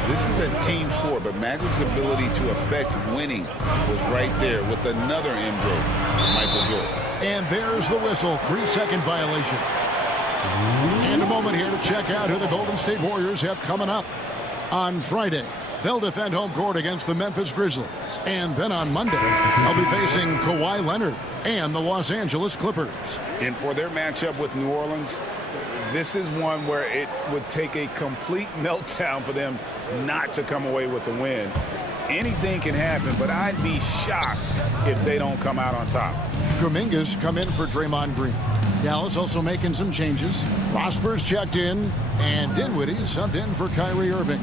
This is a team sport, but Magic's ability to affect winning was right there with another MJ, Michael Jordan. And there's the whistle, 3-second violation. And a moment here to check out who the Golden State Warriors have coming up. On Friday, they'll defend home court against the Memphis Grizzlies. And then on Monday, they'll be facing Kawhi Leonard and the Los Angeles Clippers. And for their matchup with New Orleans, this is one where it would take a complete meltdown for them not to come away with the win. Anything can happen, but I'd be shocked if they don't come out on top. Kuminga's come in for Draymond Green. Dallas also making some changes. Prosper's checked in, and Dinwiddie subbed in for Kyrie Irving.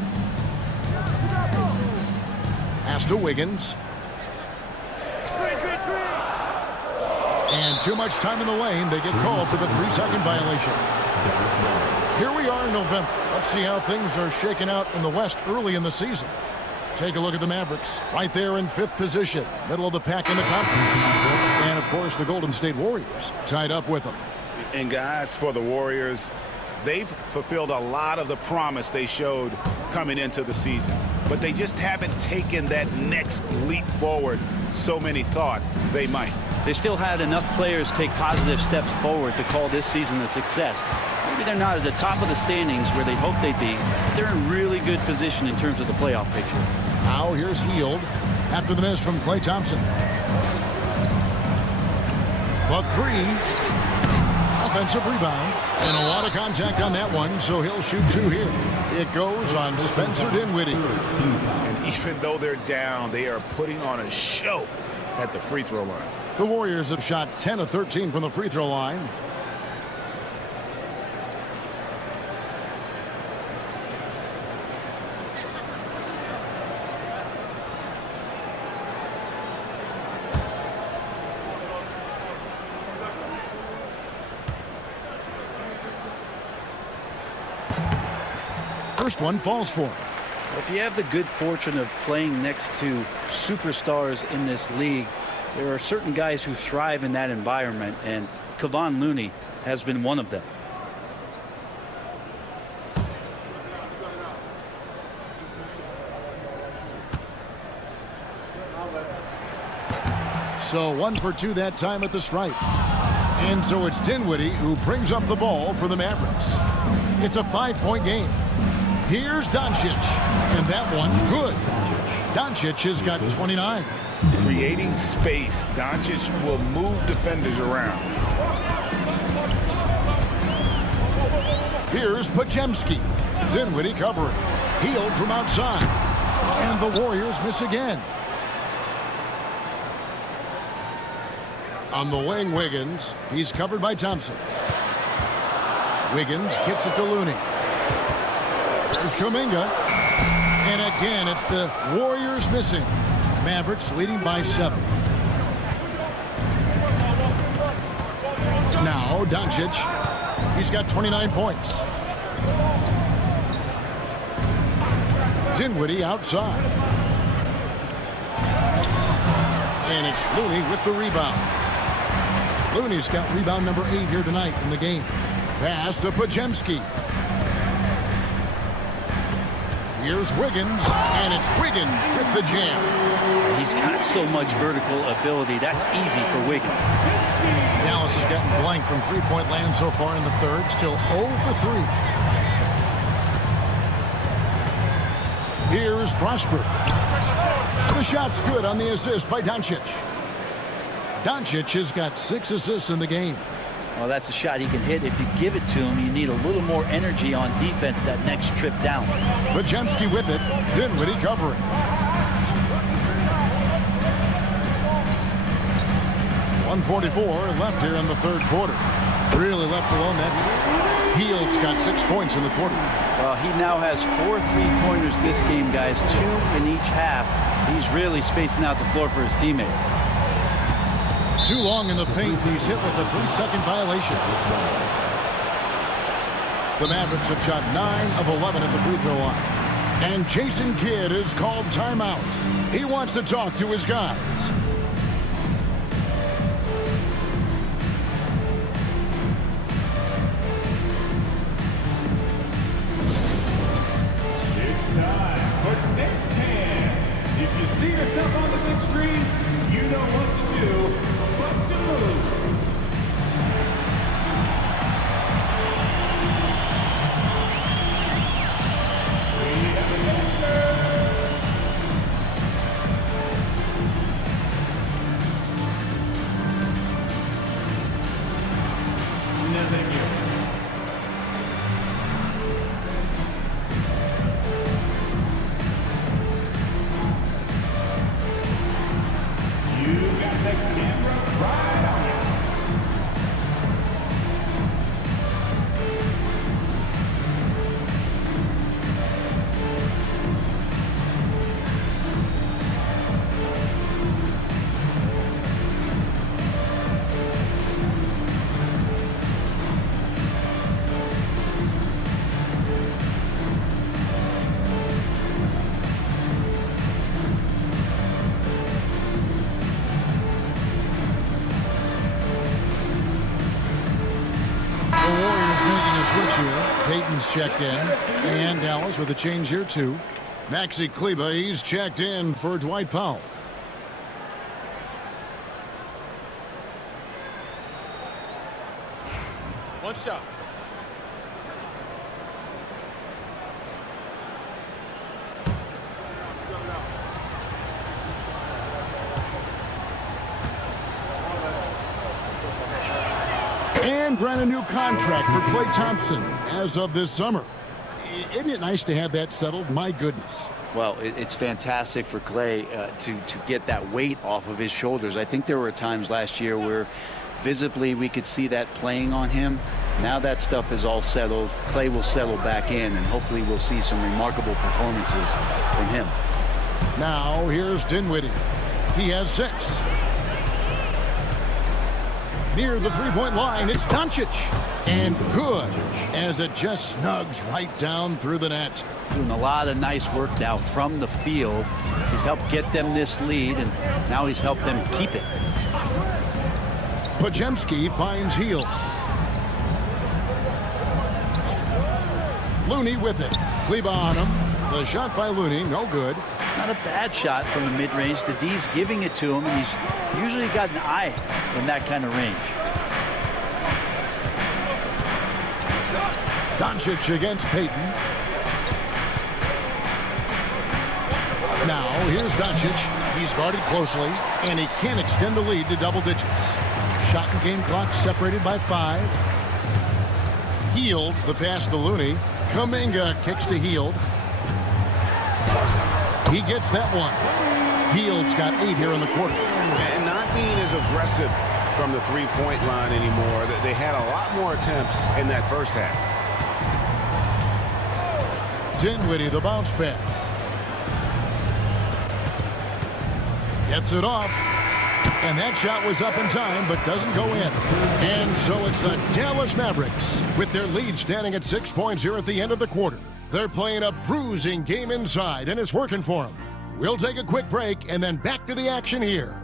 Pass to Wiggins. And too much time in the lane. They get called for the 3-second violation. Here we are in November. Let's see how things are shaking out in the West early in the season. Take a look at the Mavericks. Right there in 5th position. Middle of the pack in the conference. And, of course, the Golden State Warriors tied up with them. And, guys, for the Warriors, they've fulfilled a lot of the promise they showed coming into the season. But they just haven't taken that next leap forward so many thought they might. They still had enough players take positive steps forward to call this season a success. Maybe they're not at the top of the standings where they'd hope they'd be, but they're in really good position in terms of the playoff picture. Now here's Hield after the miss from Klay Thompson. The 3. Offensive rebound. And a lot of contact on that one, so he'll shoot 2 here. It goes on Spencer Dinwiddie. And even though they're down, they are putting on a show at the free throw line. The Warriors have shot 10 of 13 from the free throw line. First one falls for him. If you have the good fortune of playing next to superstars in this league, there are certain guys who thrive in that environment, and Kevon Looney has been one of them. So 1 for 2 that time at the stripe. And so it's Dinwiddie who brings up the ball for the Mavericks. It's a 5-point game. Here's Doncic. And that one, good. Doncic has got 29. Creating space, Doncic will move defenders around. Here's Podziemski. Dinwiddie covering. Hield from outside. And the Warriors miss again. On the wing, Wiggins. He's covered by Thompson. Wiggins kicks it to Looney. There's Kuminga. And again, it's the Warriors missing. Mavericks leading by 7. Now Doncic. He's got 29 points. Dinwiddie outside. And it's Looney with the rebound. Looney's got rebound number 8 here tonight in the game. Pass to Podziemski. Here's Wiggins, and it's Wiggins with the jam. He's got so much vertical ability. That's easy for Wiggins. Dallas has gotten blank from three-point land so far in the third. Still 0 for 3. Here's Prosper. The shot's good on the assist by Doncic. Doncic has got 6 assists in the game. Well, that's a shot he can hit. If you give it to him, you need a little more energy on defense that next trip down. Podziemski with it. Dinwiddie covering. .144 left here in the third quarter. Really left alone that time. Hield's got 6 points in the quarter. Well, he now has 4 3-pointers this game, guys. 2 in each half. He's really spacing out the floor for his teammates. Too long in the paint. He's hit with a 3-second violation. The Mavericks have shot 9 of 11 at the free throw line. And Jason Kidd is called timeout. He wants to talk to his guys. It's time for next hand. If you see yourself on the big screen, you know what to do. Bust a move. We have an answer. No, thank you. You got the camera right on it. The Warriors making a switch here. Peyton's checked in. And Dallas with a change here, too. Maxi Kleber, he's checked in for Dwight Powell. One shot. And grant a new contract for Klay Thompson as of this summer. Isn't it nice to have that settled? My goodness. Well, it's fantastic for Klay to get that weight off of his shoulders. I think there were times last year where visibly we could see that playing on him. Now that stuff is all settled. Klay will settle back in, and hopefully we'll see some remarkable performances from him. Now here's Dinwiddie. He has 6. Near the three-point line, it's Doncic. And good, as it just snugs right down through the net. Doing a lot of nice work now from the field. He's helped get them this lead, and now he's helped them keep it. Podziemski finds Hield. Looney with it. Kleber on him. The shot by Looney, no good. Not a bad shot from the mid-range. The D's giving it to him, and he's usually got an eye in that kind of range. Doncic against Peyton. Now, here's Doncic. He's guarded closely, and he can't extend the lead to double digits. Shot and game clock separated by 5. Hield, the pass to Looney. Kuminga kicks to Hield. He gets that one. Hield's got 8 here in the quarter. And not being as aggressive from the three-point line anymore. They had a lot more attempts in that first half. Dinwiddie, the bounce pass. Gets it off. And that shot was up in time, but doesn't go in. And so it's the Dallas Mavericks with their lead standing at 6 points here at the end of the quarter. They're playing a bruising game inside, and it's working for them. We'll take a quick break and then back to the action here.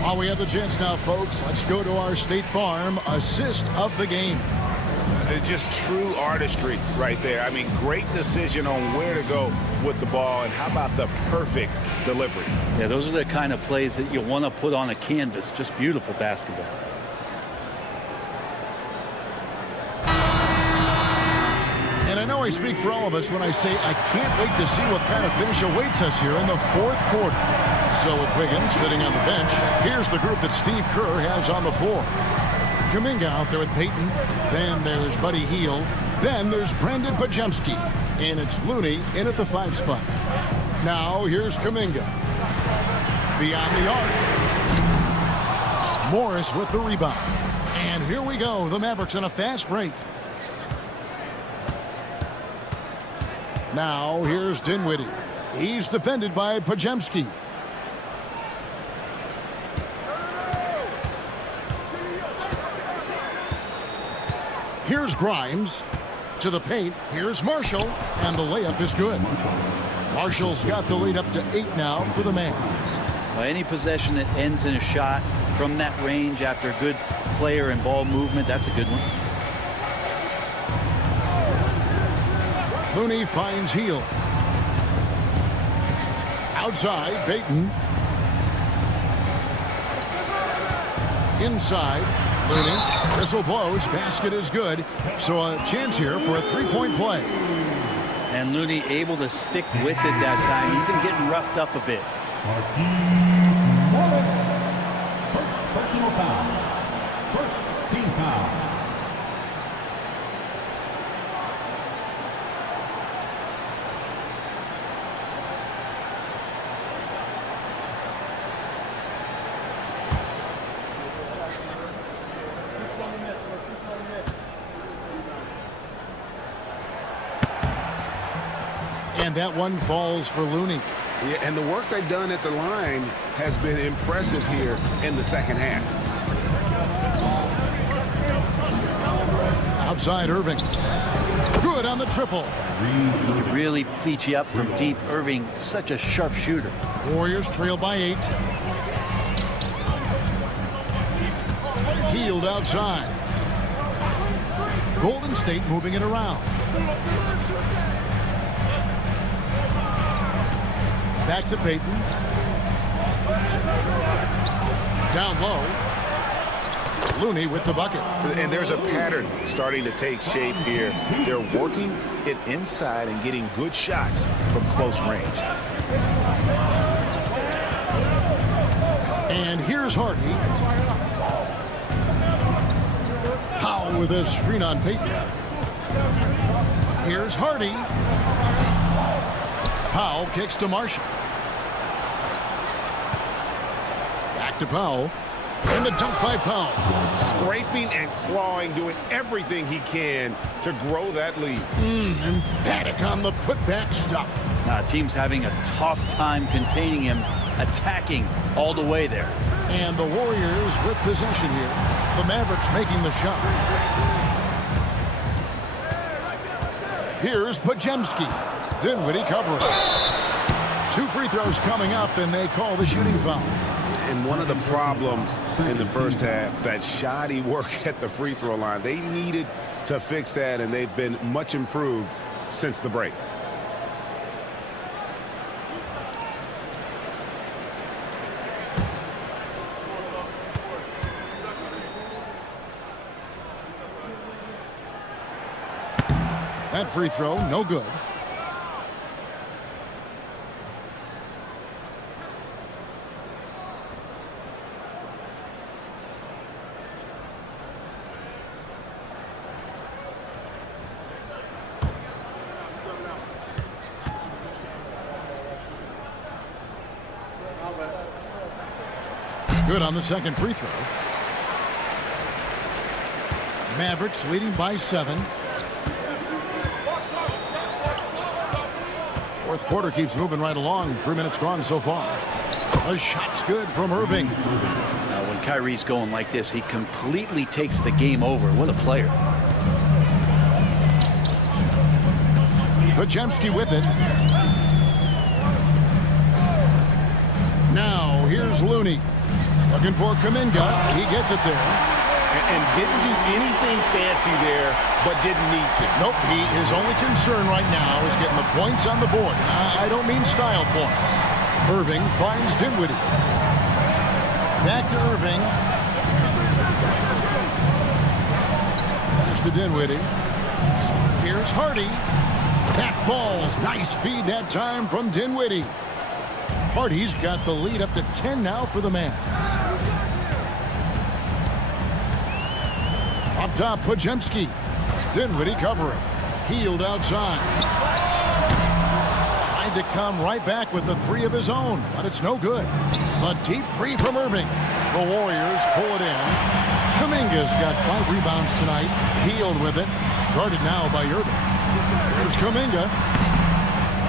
While we have the chance now, folks, let's go to our State Farm assist of the game. Just true artistry right there. I mean, great decision on where to go with the ball, and how about the perfect delivery? Yeah, those are the kind of plays that you want to put on a canvas. Just beautiful basketball. And I know I speak for all of us when I say I can't wait to see what kind of finish awaits us here in the fourth quarter. So with Wiggins sitting on the bench, here's the group that Steve Kerr has on the floor. Kuminga out there with Peyton. Then there's Buddy Hield. Then there's Brandon Podziemski. And it's Looney in at the 5 spot. Now here's Kuminga. Beyond the arc. Morris with the rebound. And here we go. The Mavericks in a fast break. Now here's Dinwiddie. He's defended by Pajemski. Here's Grimes to the paint. Here's Marshall, and the layup is good. Marshall's got the lead up to 8 now for the Mavs. Well, any possession that ends in a shot from that range after a good player and ball movement, that's a good one. Looney finds Heel. Outside, Payton. Inside, Looney. Whistle blows, basket is good. So a chance here for a three-point play. And Looney able to stick with it that time, even getting roughed up a bit. First personal foul. First team foul. And that one falls for Looney. Yeah, and the work they've done at the line has been impressive here in the second half. Outside Irving. Good on the triple. He can really beat you up from deep. Irving, such a sharp shooter. Warriors trail by 8. Healed outside. Golden State moving it around. Back to Payton. Down low. Looney with the bucket. And there's a pattern starting to take shape here. They're working it inside and getting good shots from close range. And here's Hardy. Powell with a screen on Payton. Here's Hardy. Powell kicks to Marshall. Back to Powell. And the dunk by Powell. Scraping and clawing, doing everything he can to grow that lead. Emphatic on the putback stuff. Team's having a tough time containing him, attacking all the way there. And the Warriors with possession here. The Mavericks making the shot. Here's Pajemski. Dinwiddie covering. 2 free throws coming up, and they call the shooting foul. And one of the problems in the first half, that shoddy work at the free throw line. They needed to fix that, and they've been much improved since the break. That free throw, no good. Good on the second free throw. Mavericks leading by 7. Fourth quarter keeps moving right along. 3 minutes gone so far. A shot's good from Irving. Now, when Kyrie's going like this, he completely takes the game over. What a player. Pajemski with it. Now, here's Looney. Looking for Kuminga. He gets it there. And didn't do anything fancy there, but didn't need to. Nope, his only concern right now is getting the points on the board. I don't mean style points. Irving finds Dinwiddie. Back to Irving. Here's to Dinwiddie. Here's Hardy. That falls. Nice feed that time from Dinwiddie. Hardy's got the lead up to 10 now for the Mavs. Up top, Pajemski. Dinwiddie covering. Healed outside. Tried to come right back with the 3 of his own, but it's no good. A deep 3 from Irving. The Warriors pull it in. Kuminga's got 5 rebounds tonight. Healed with it. Guarded now by Irving. Here's Kuminga.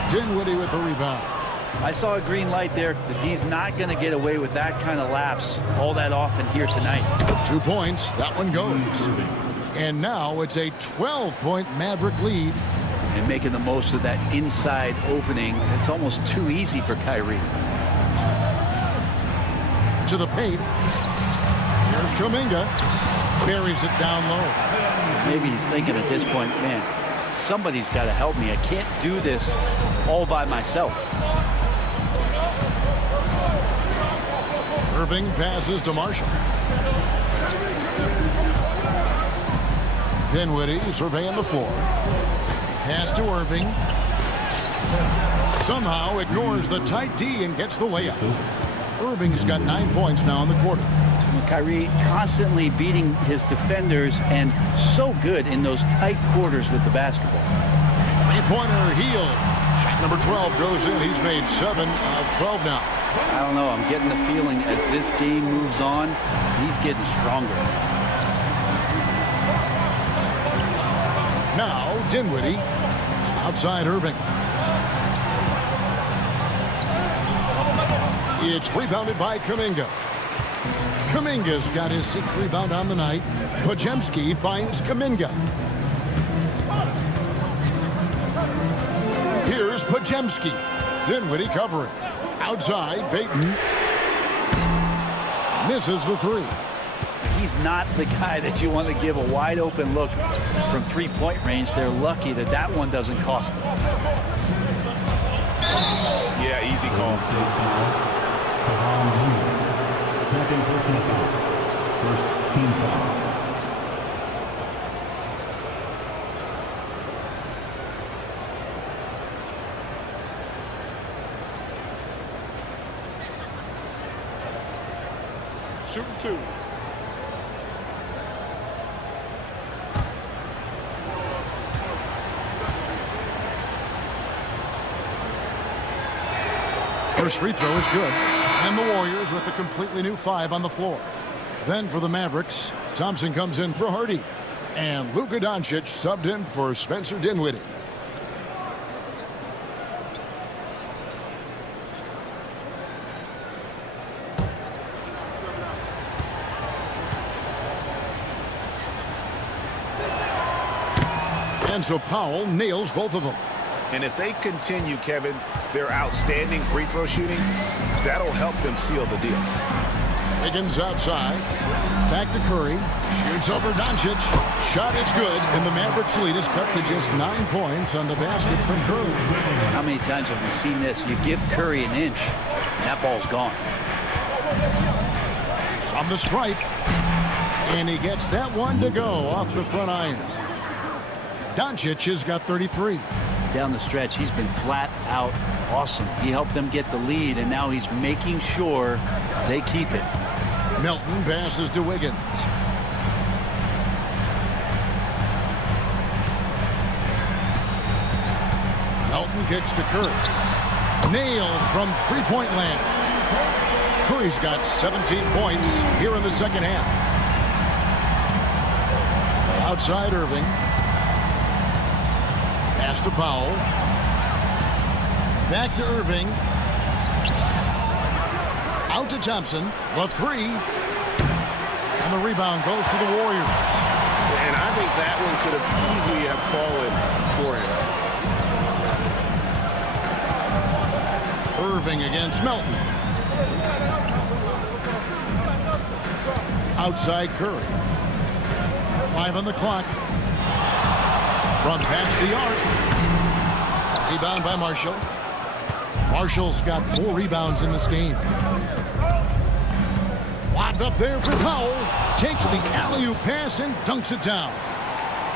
Dinwiddie with the rebound. I saw a green light there. The D's not going to get away with that kind of lapse all that often here tonight. 2 points. That one goes. And now it's a 12-point Maverick lead. And making the most of that inside opening. It's almost too easy for Kyrie. To the paint. Here's Kuminga. Buries it down low. Maybe he's thinking at this point, man, somebody's got to help me. I can't do this all by myself. Irving passes to Marshall. Dinwiddie surveying the floor. Pass to Irving. Somehow ignores the tight D and gets the layup. Irving's got 9 points now in the quarter. Kyrie constantly beating his defenders and so good in those tight quarters with the basketball. Three-pointer heel. Shot number 12 goes in. He's made 7 of 12 now. I don't know. I'm getting the feeling as this game moves on, he's getting stronger. Now Dinwiddie outside Irving. It's rebounded by Kuminga. Kuminga's got his 6th rebound on the night. Podziemski finds Kuminga. Here's Podziemski. Dinwiddie covering. Outside, Payton. Misses the 3. He's not the guy that you want to give a wide open look from 3-point range. They're lucky that that one doesn't cost them. Yeah, easy call. Second personal foul. First team foul. Shooting 2. First free throw is good. And the Warriors with a completely new 5 on the floor. Then for the Mavericks, Thompson comes in for Hardy. And Luka Doncic subbed in for Spencer Dinwiddie. And so Powell nails both of them. And if they continue, Kevin, their outstanding free throw shooting, that'll help them seal the deal. Higgins outside. Back to Curry. Shoots over Doncic. Shot is good. And the Mavericks lead is cut to just 9 points on the basket from Curry. How many times have we seen this? You give Curry an inch, and that ball's gone. From the stripe. And he gets that one to go off the front iron. Doncic has got 33. Down the stretch, he's been flat out awesome. He helped them get the lead, and now he's making sure they keep it. Milton passes to Wiggins. Milton kicks to Curry. Nailed from three-point land. Curry's got 17 points here in the second half. Outside Irving. Pass to Powell. Back to Irving. Out to Thompson. The 3. And the rebound goes to the Warriors. And I think that one could have easily have fallen for him. Irving against Melton. Outside Curry. 5 on the clock. From past the arc. Rebound by Marshall. Marshall's got 4 rebounds in this game. Lobbed up there for Powell. Takes the alley-oop pass and dunks it down.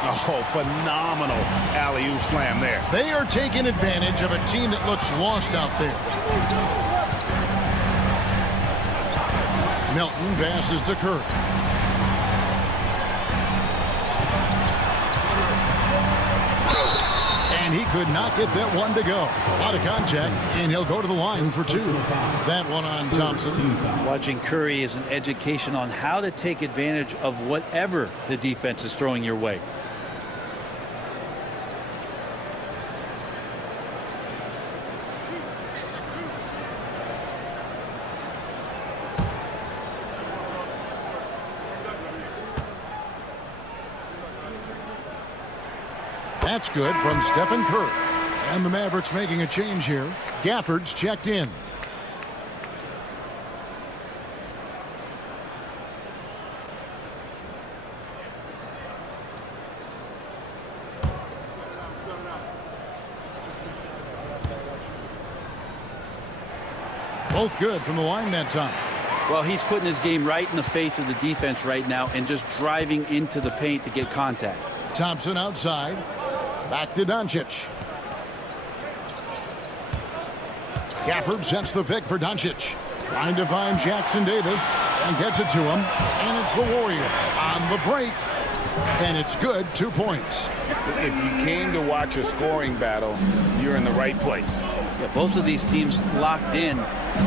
Oh, phenomenal alley-oop slam there. They are taking advantage of a team that looks lost out there. Milton passes to Curry. And he could not get that one to go. Out of contact, and he'll go to the line for 2. That one on Thompson. Watching Curry is an education on how to take advantage of whatever the defense is throwing your way. That's good from Stephen Curry. And the Mavericks making a change here. Gafford's checked in. Both good from the line that time. Well, he's putting his game right in the face of the defense right now and just driving into the paint to get contact. Thompson outside. Back to Doncic. Gafford sets the pick for Doncic. Trying to find Jackson Davis and gets it to him. And it's the Warriors on the break. And it's good. 2 points. If you came to watch a scoring battle, you're in the right place. Yeah, both of these teams locked in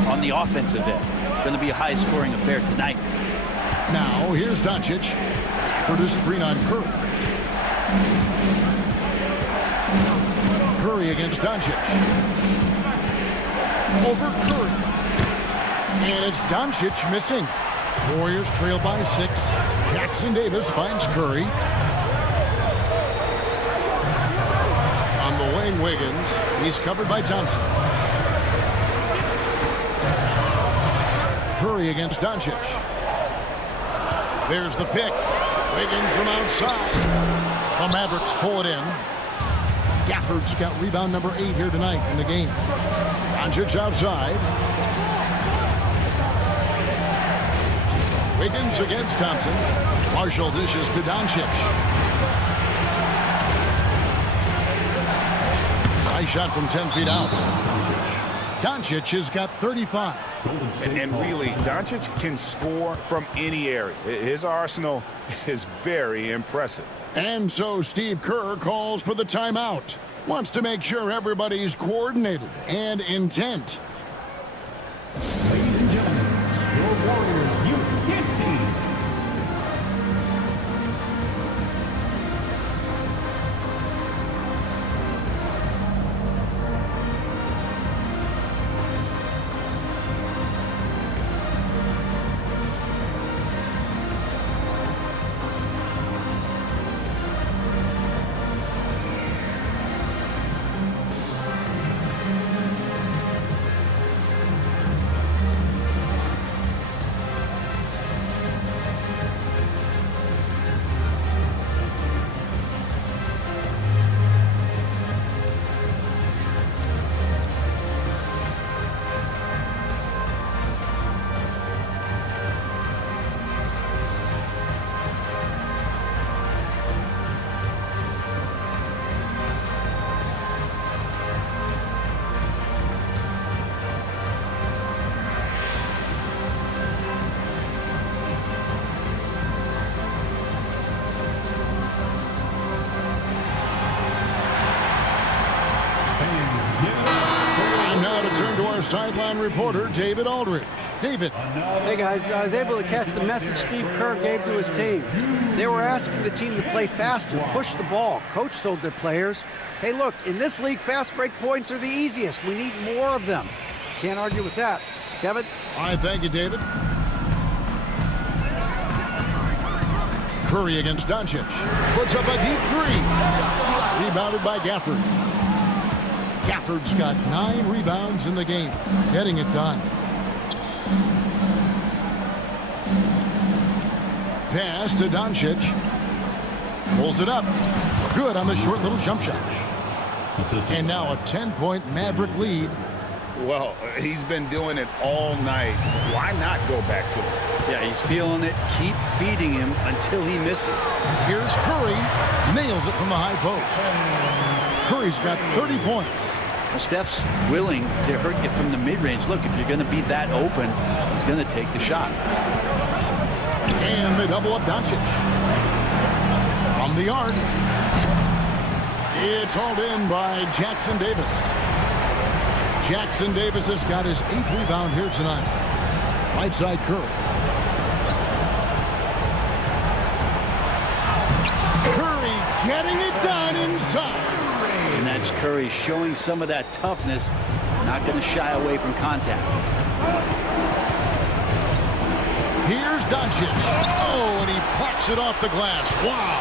on the offensive end. Going to be a high-scoring affair tonight. Now, here's Doncic for the screen on Curry. Curry against Doncic. Over Curry. And it's Doncic missing. Warriors trail by 6. Jackson Davis finds Curry. On the wing, Wiggins. He's covered by Thompson. Curry against Doncic. There's the pick. Wiggins from outside. The Mavericks pull it in. Gafford's got rebound number 8 here tonight in the game. Doncic outside. Wiggins against Thompson. Marshall dishes to Doncic. High shot from 10 feet out. Doncic has got 35. And really, Doncic can score from any area. His arsenal is very impressive. And so Steve Kerr calls for the timeout. Wants to make sure everybody's coordinated and intent. Ladies and gentlemen, your Warriors Youth Kids team. Sideline reporter David Aldridge. David. Hey guys, I was able to catch the message Steve Kerr gave to his team. They were asking the team to play faster, push the ball. Coach told their players, hey look, in this league, fast break points are the easiest. We need more of them. Can't argue with that. Kevin? All right, thank you, David. Curry against Doncic. Puts up a deep 3. Rebounded by Gafford. Gafford's got 9 rebounds in the game, getting it done. Pass to Doncic. Pulls it up. Good on the short little jump shot. And now a 10-point Maverick lead. Well, he's been doing it all night. Why not go back to it? Yeah, he's feeling it. Keep feeding him until he misses. Here's Curry. Nails it from the high post. Curry's got 30 points. Well, Steph's willing to hurt you from the mid-range. Look, if you're going to be that open, he's going to take the shot. And they double up Doncic. From the arc. It's hauled in by Jackson Davis. Jackson Davis has got his 8th rebound here tonight. Right side Curry. Curry getting it done inside. And that's Curry showing some of that toughness, not going to shy away from contact. Here's Doncic. Oh, and he plucks it off the glass. Wow.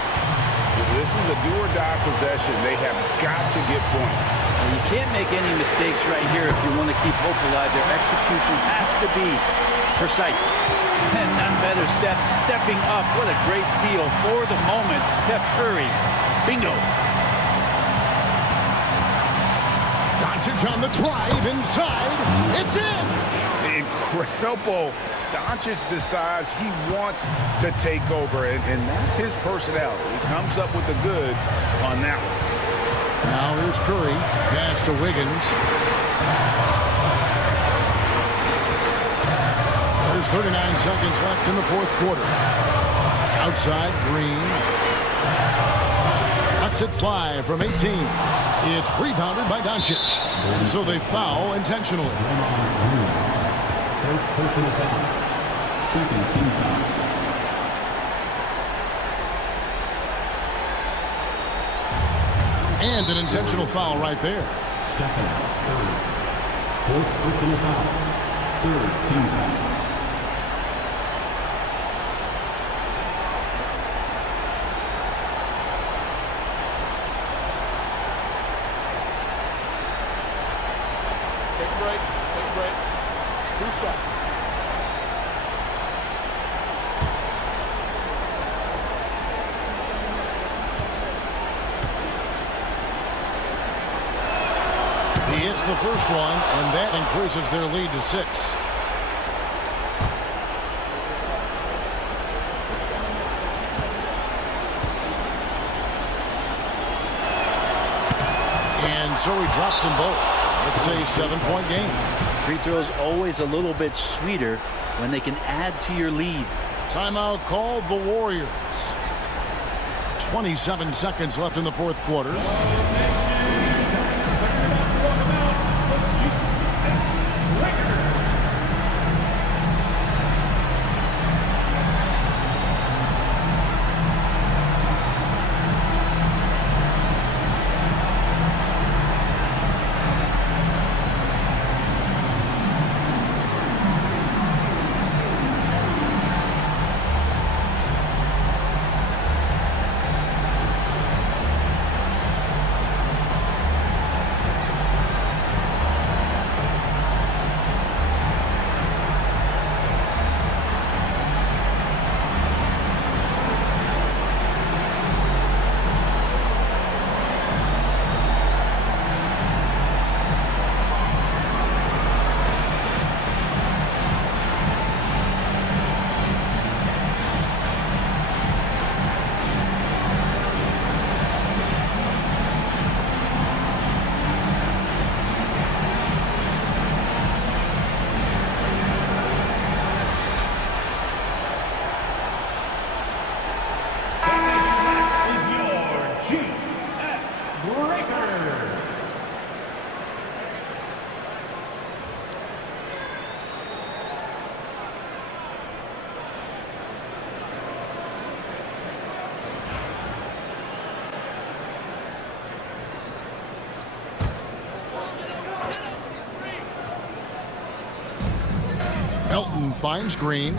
This is a do-or-die possession. They have got to get points. You can't make any mistakes right here if you want to keep hope alive. Their execution has to be precise. And none better, Steph stepping up. What a great feel for the moment. Steph Curry. Bingo. Doncic on the drive inside. It's in. Incredible. Doncic decides he wants to take over, and that's his personality. He comes up with the goods on that one. Now here's Curry. Pass to Wiggins. There's 39 seconds left in the fourth quarter. Outside, Green. Lets it fly from 18. It's rebounded by Doncic. So they foul intentionally. Personal foul. Second team foul. And an intentional foul right there. Stephen Curry. Fourth personal foul. Third team foul. Take a break. Take a break. 2 seconds. He hits the first one, and that increases their lead to 6. And so he drops them both. It's a 7-point game. Free throws always a little bit sweeter when they can add to your lead. Timeout called the Warriors. 27 seconds left in the fourth quarter. Melton finds Green.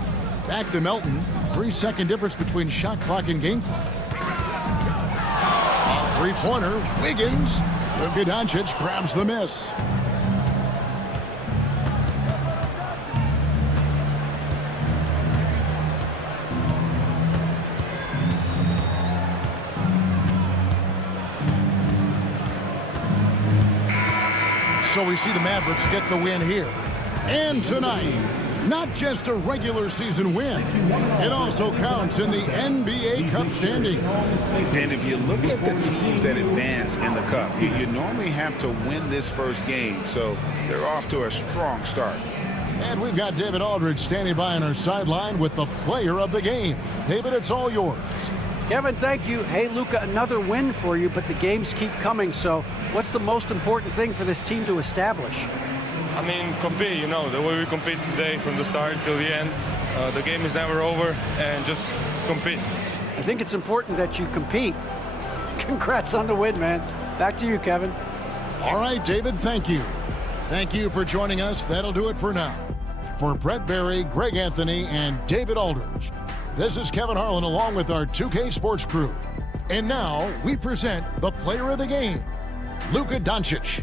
Back to Melton. 3-second difference between shot clock and game clock. A three-pointer. Wiggins. Luka Doncic grabs the miss. So we see the Mavericks get the win here. And tonight, not just a regular season win, it also counts in the NBA Cup standing. And if you look at the teams that advance in the Cup, you normally have to win this first game, so they're off to a strong start. And we've got David Aldridge standing by on our sideline with the player of the game. David, it's all yours. Kevin, thank you. Hey, Luka, another win for you, but the games keep coming. So what's the most important thing for this team to establish? I mean, compete, you know, the way we compete today from the start till the end. The game is never over, and just compete. I think it's important that you compete. Congrats on the win, man. Back to you, Kevin. All right, David, thank you. Thank you for joining us. That'll do it for now. For Brett Berry, Greg Anthony, and David Aldridge, this is Kevin Harlan along with our 2K Sports crew. And now we present the player of the game, Luka Doncic.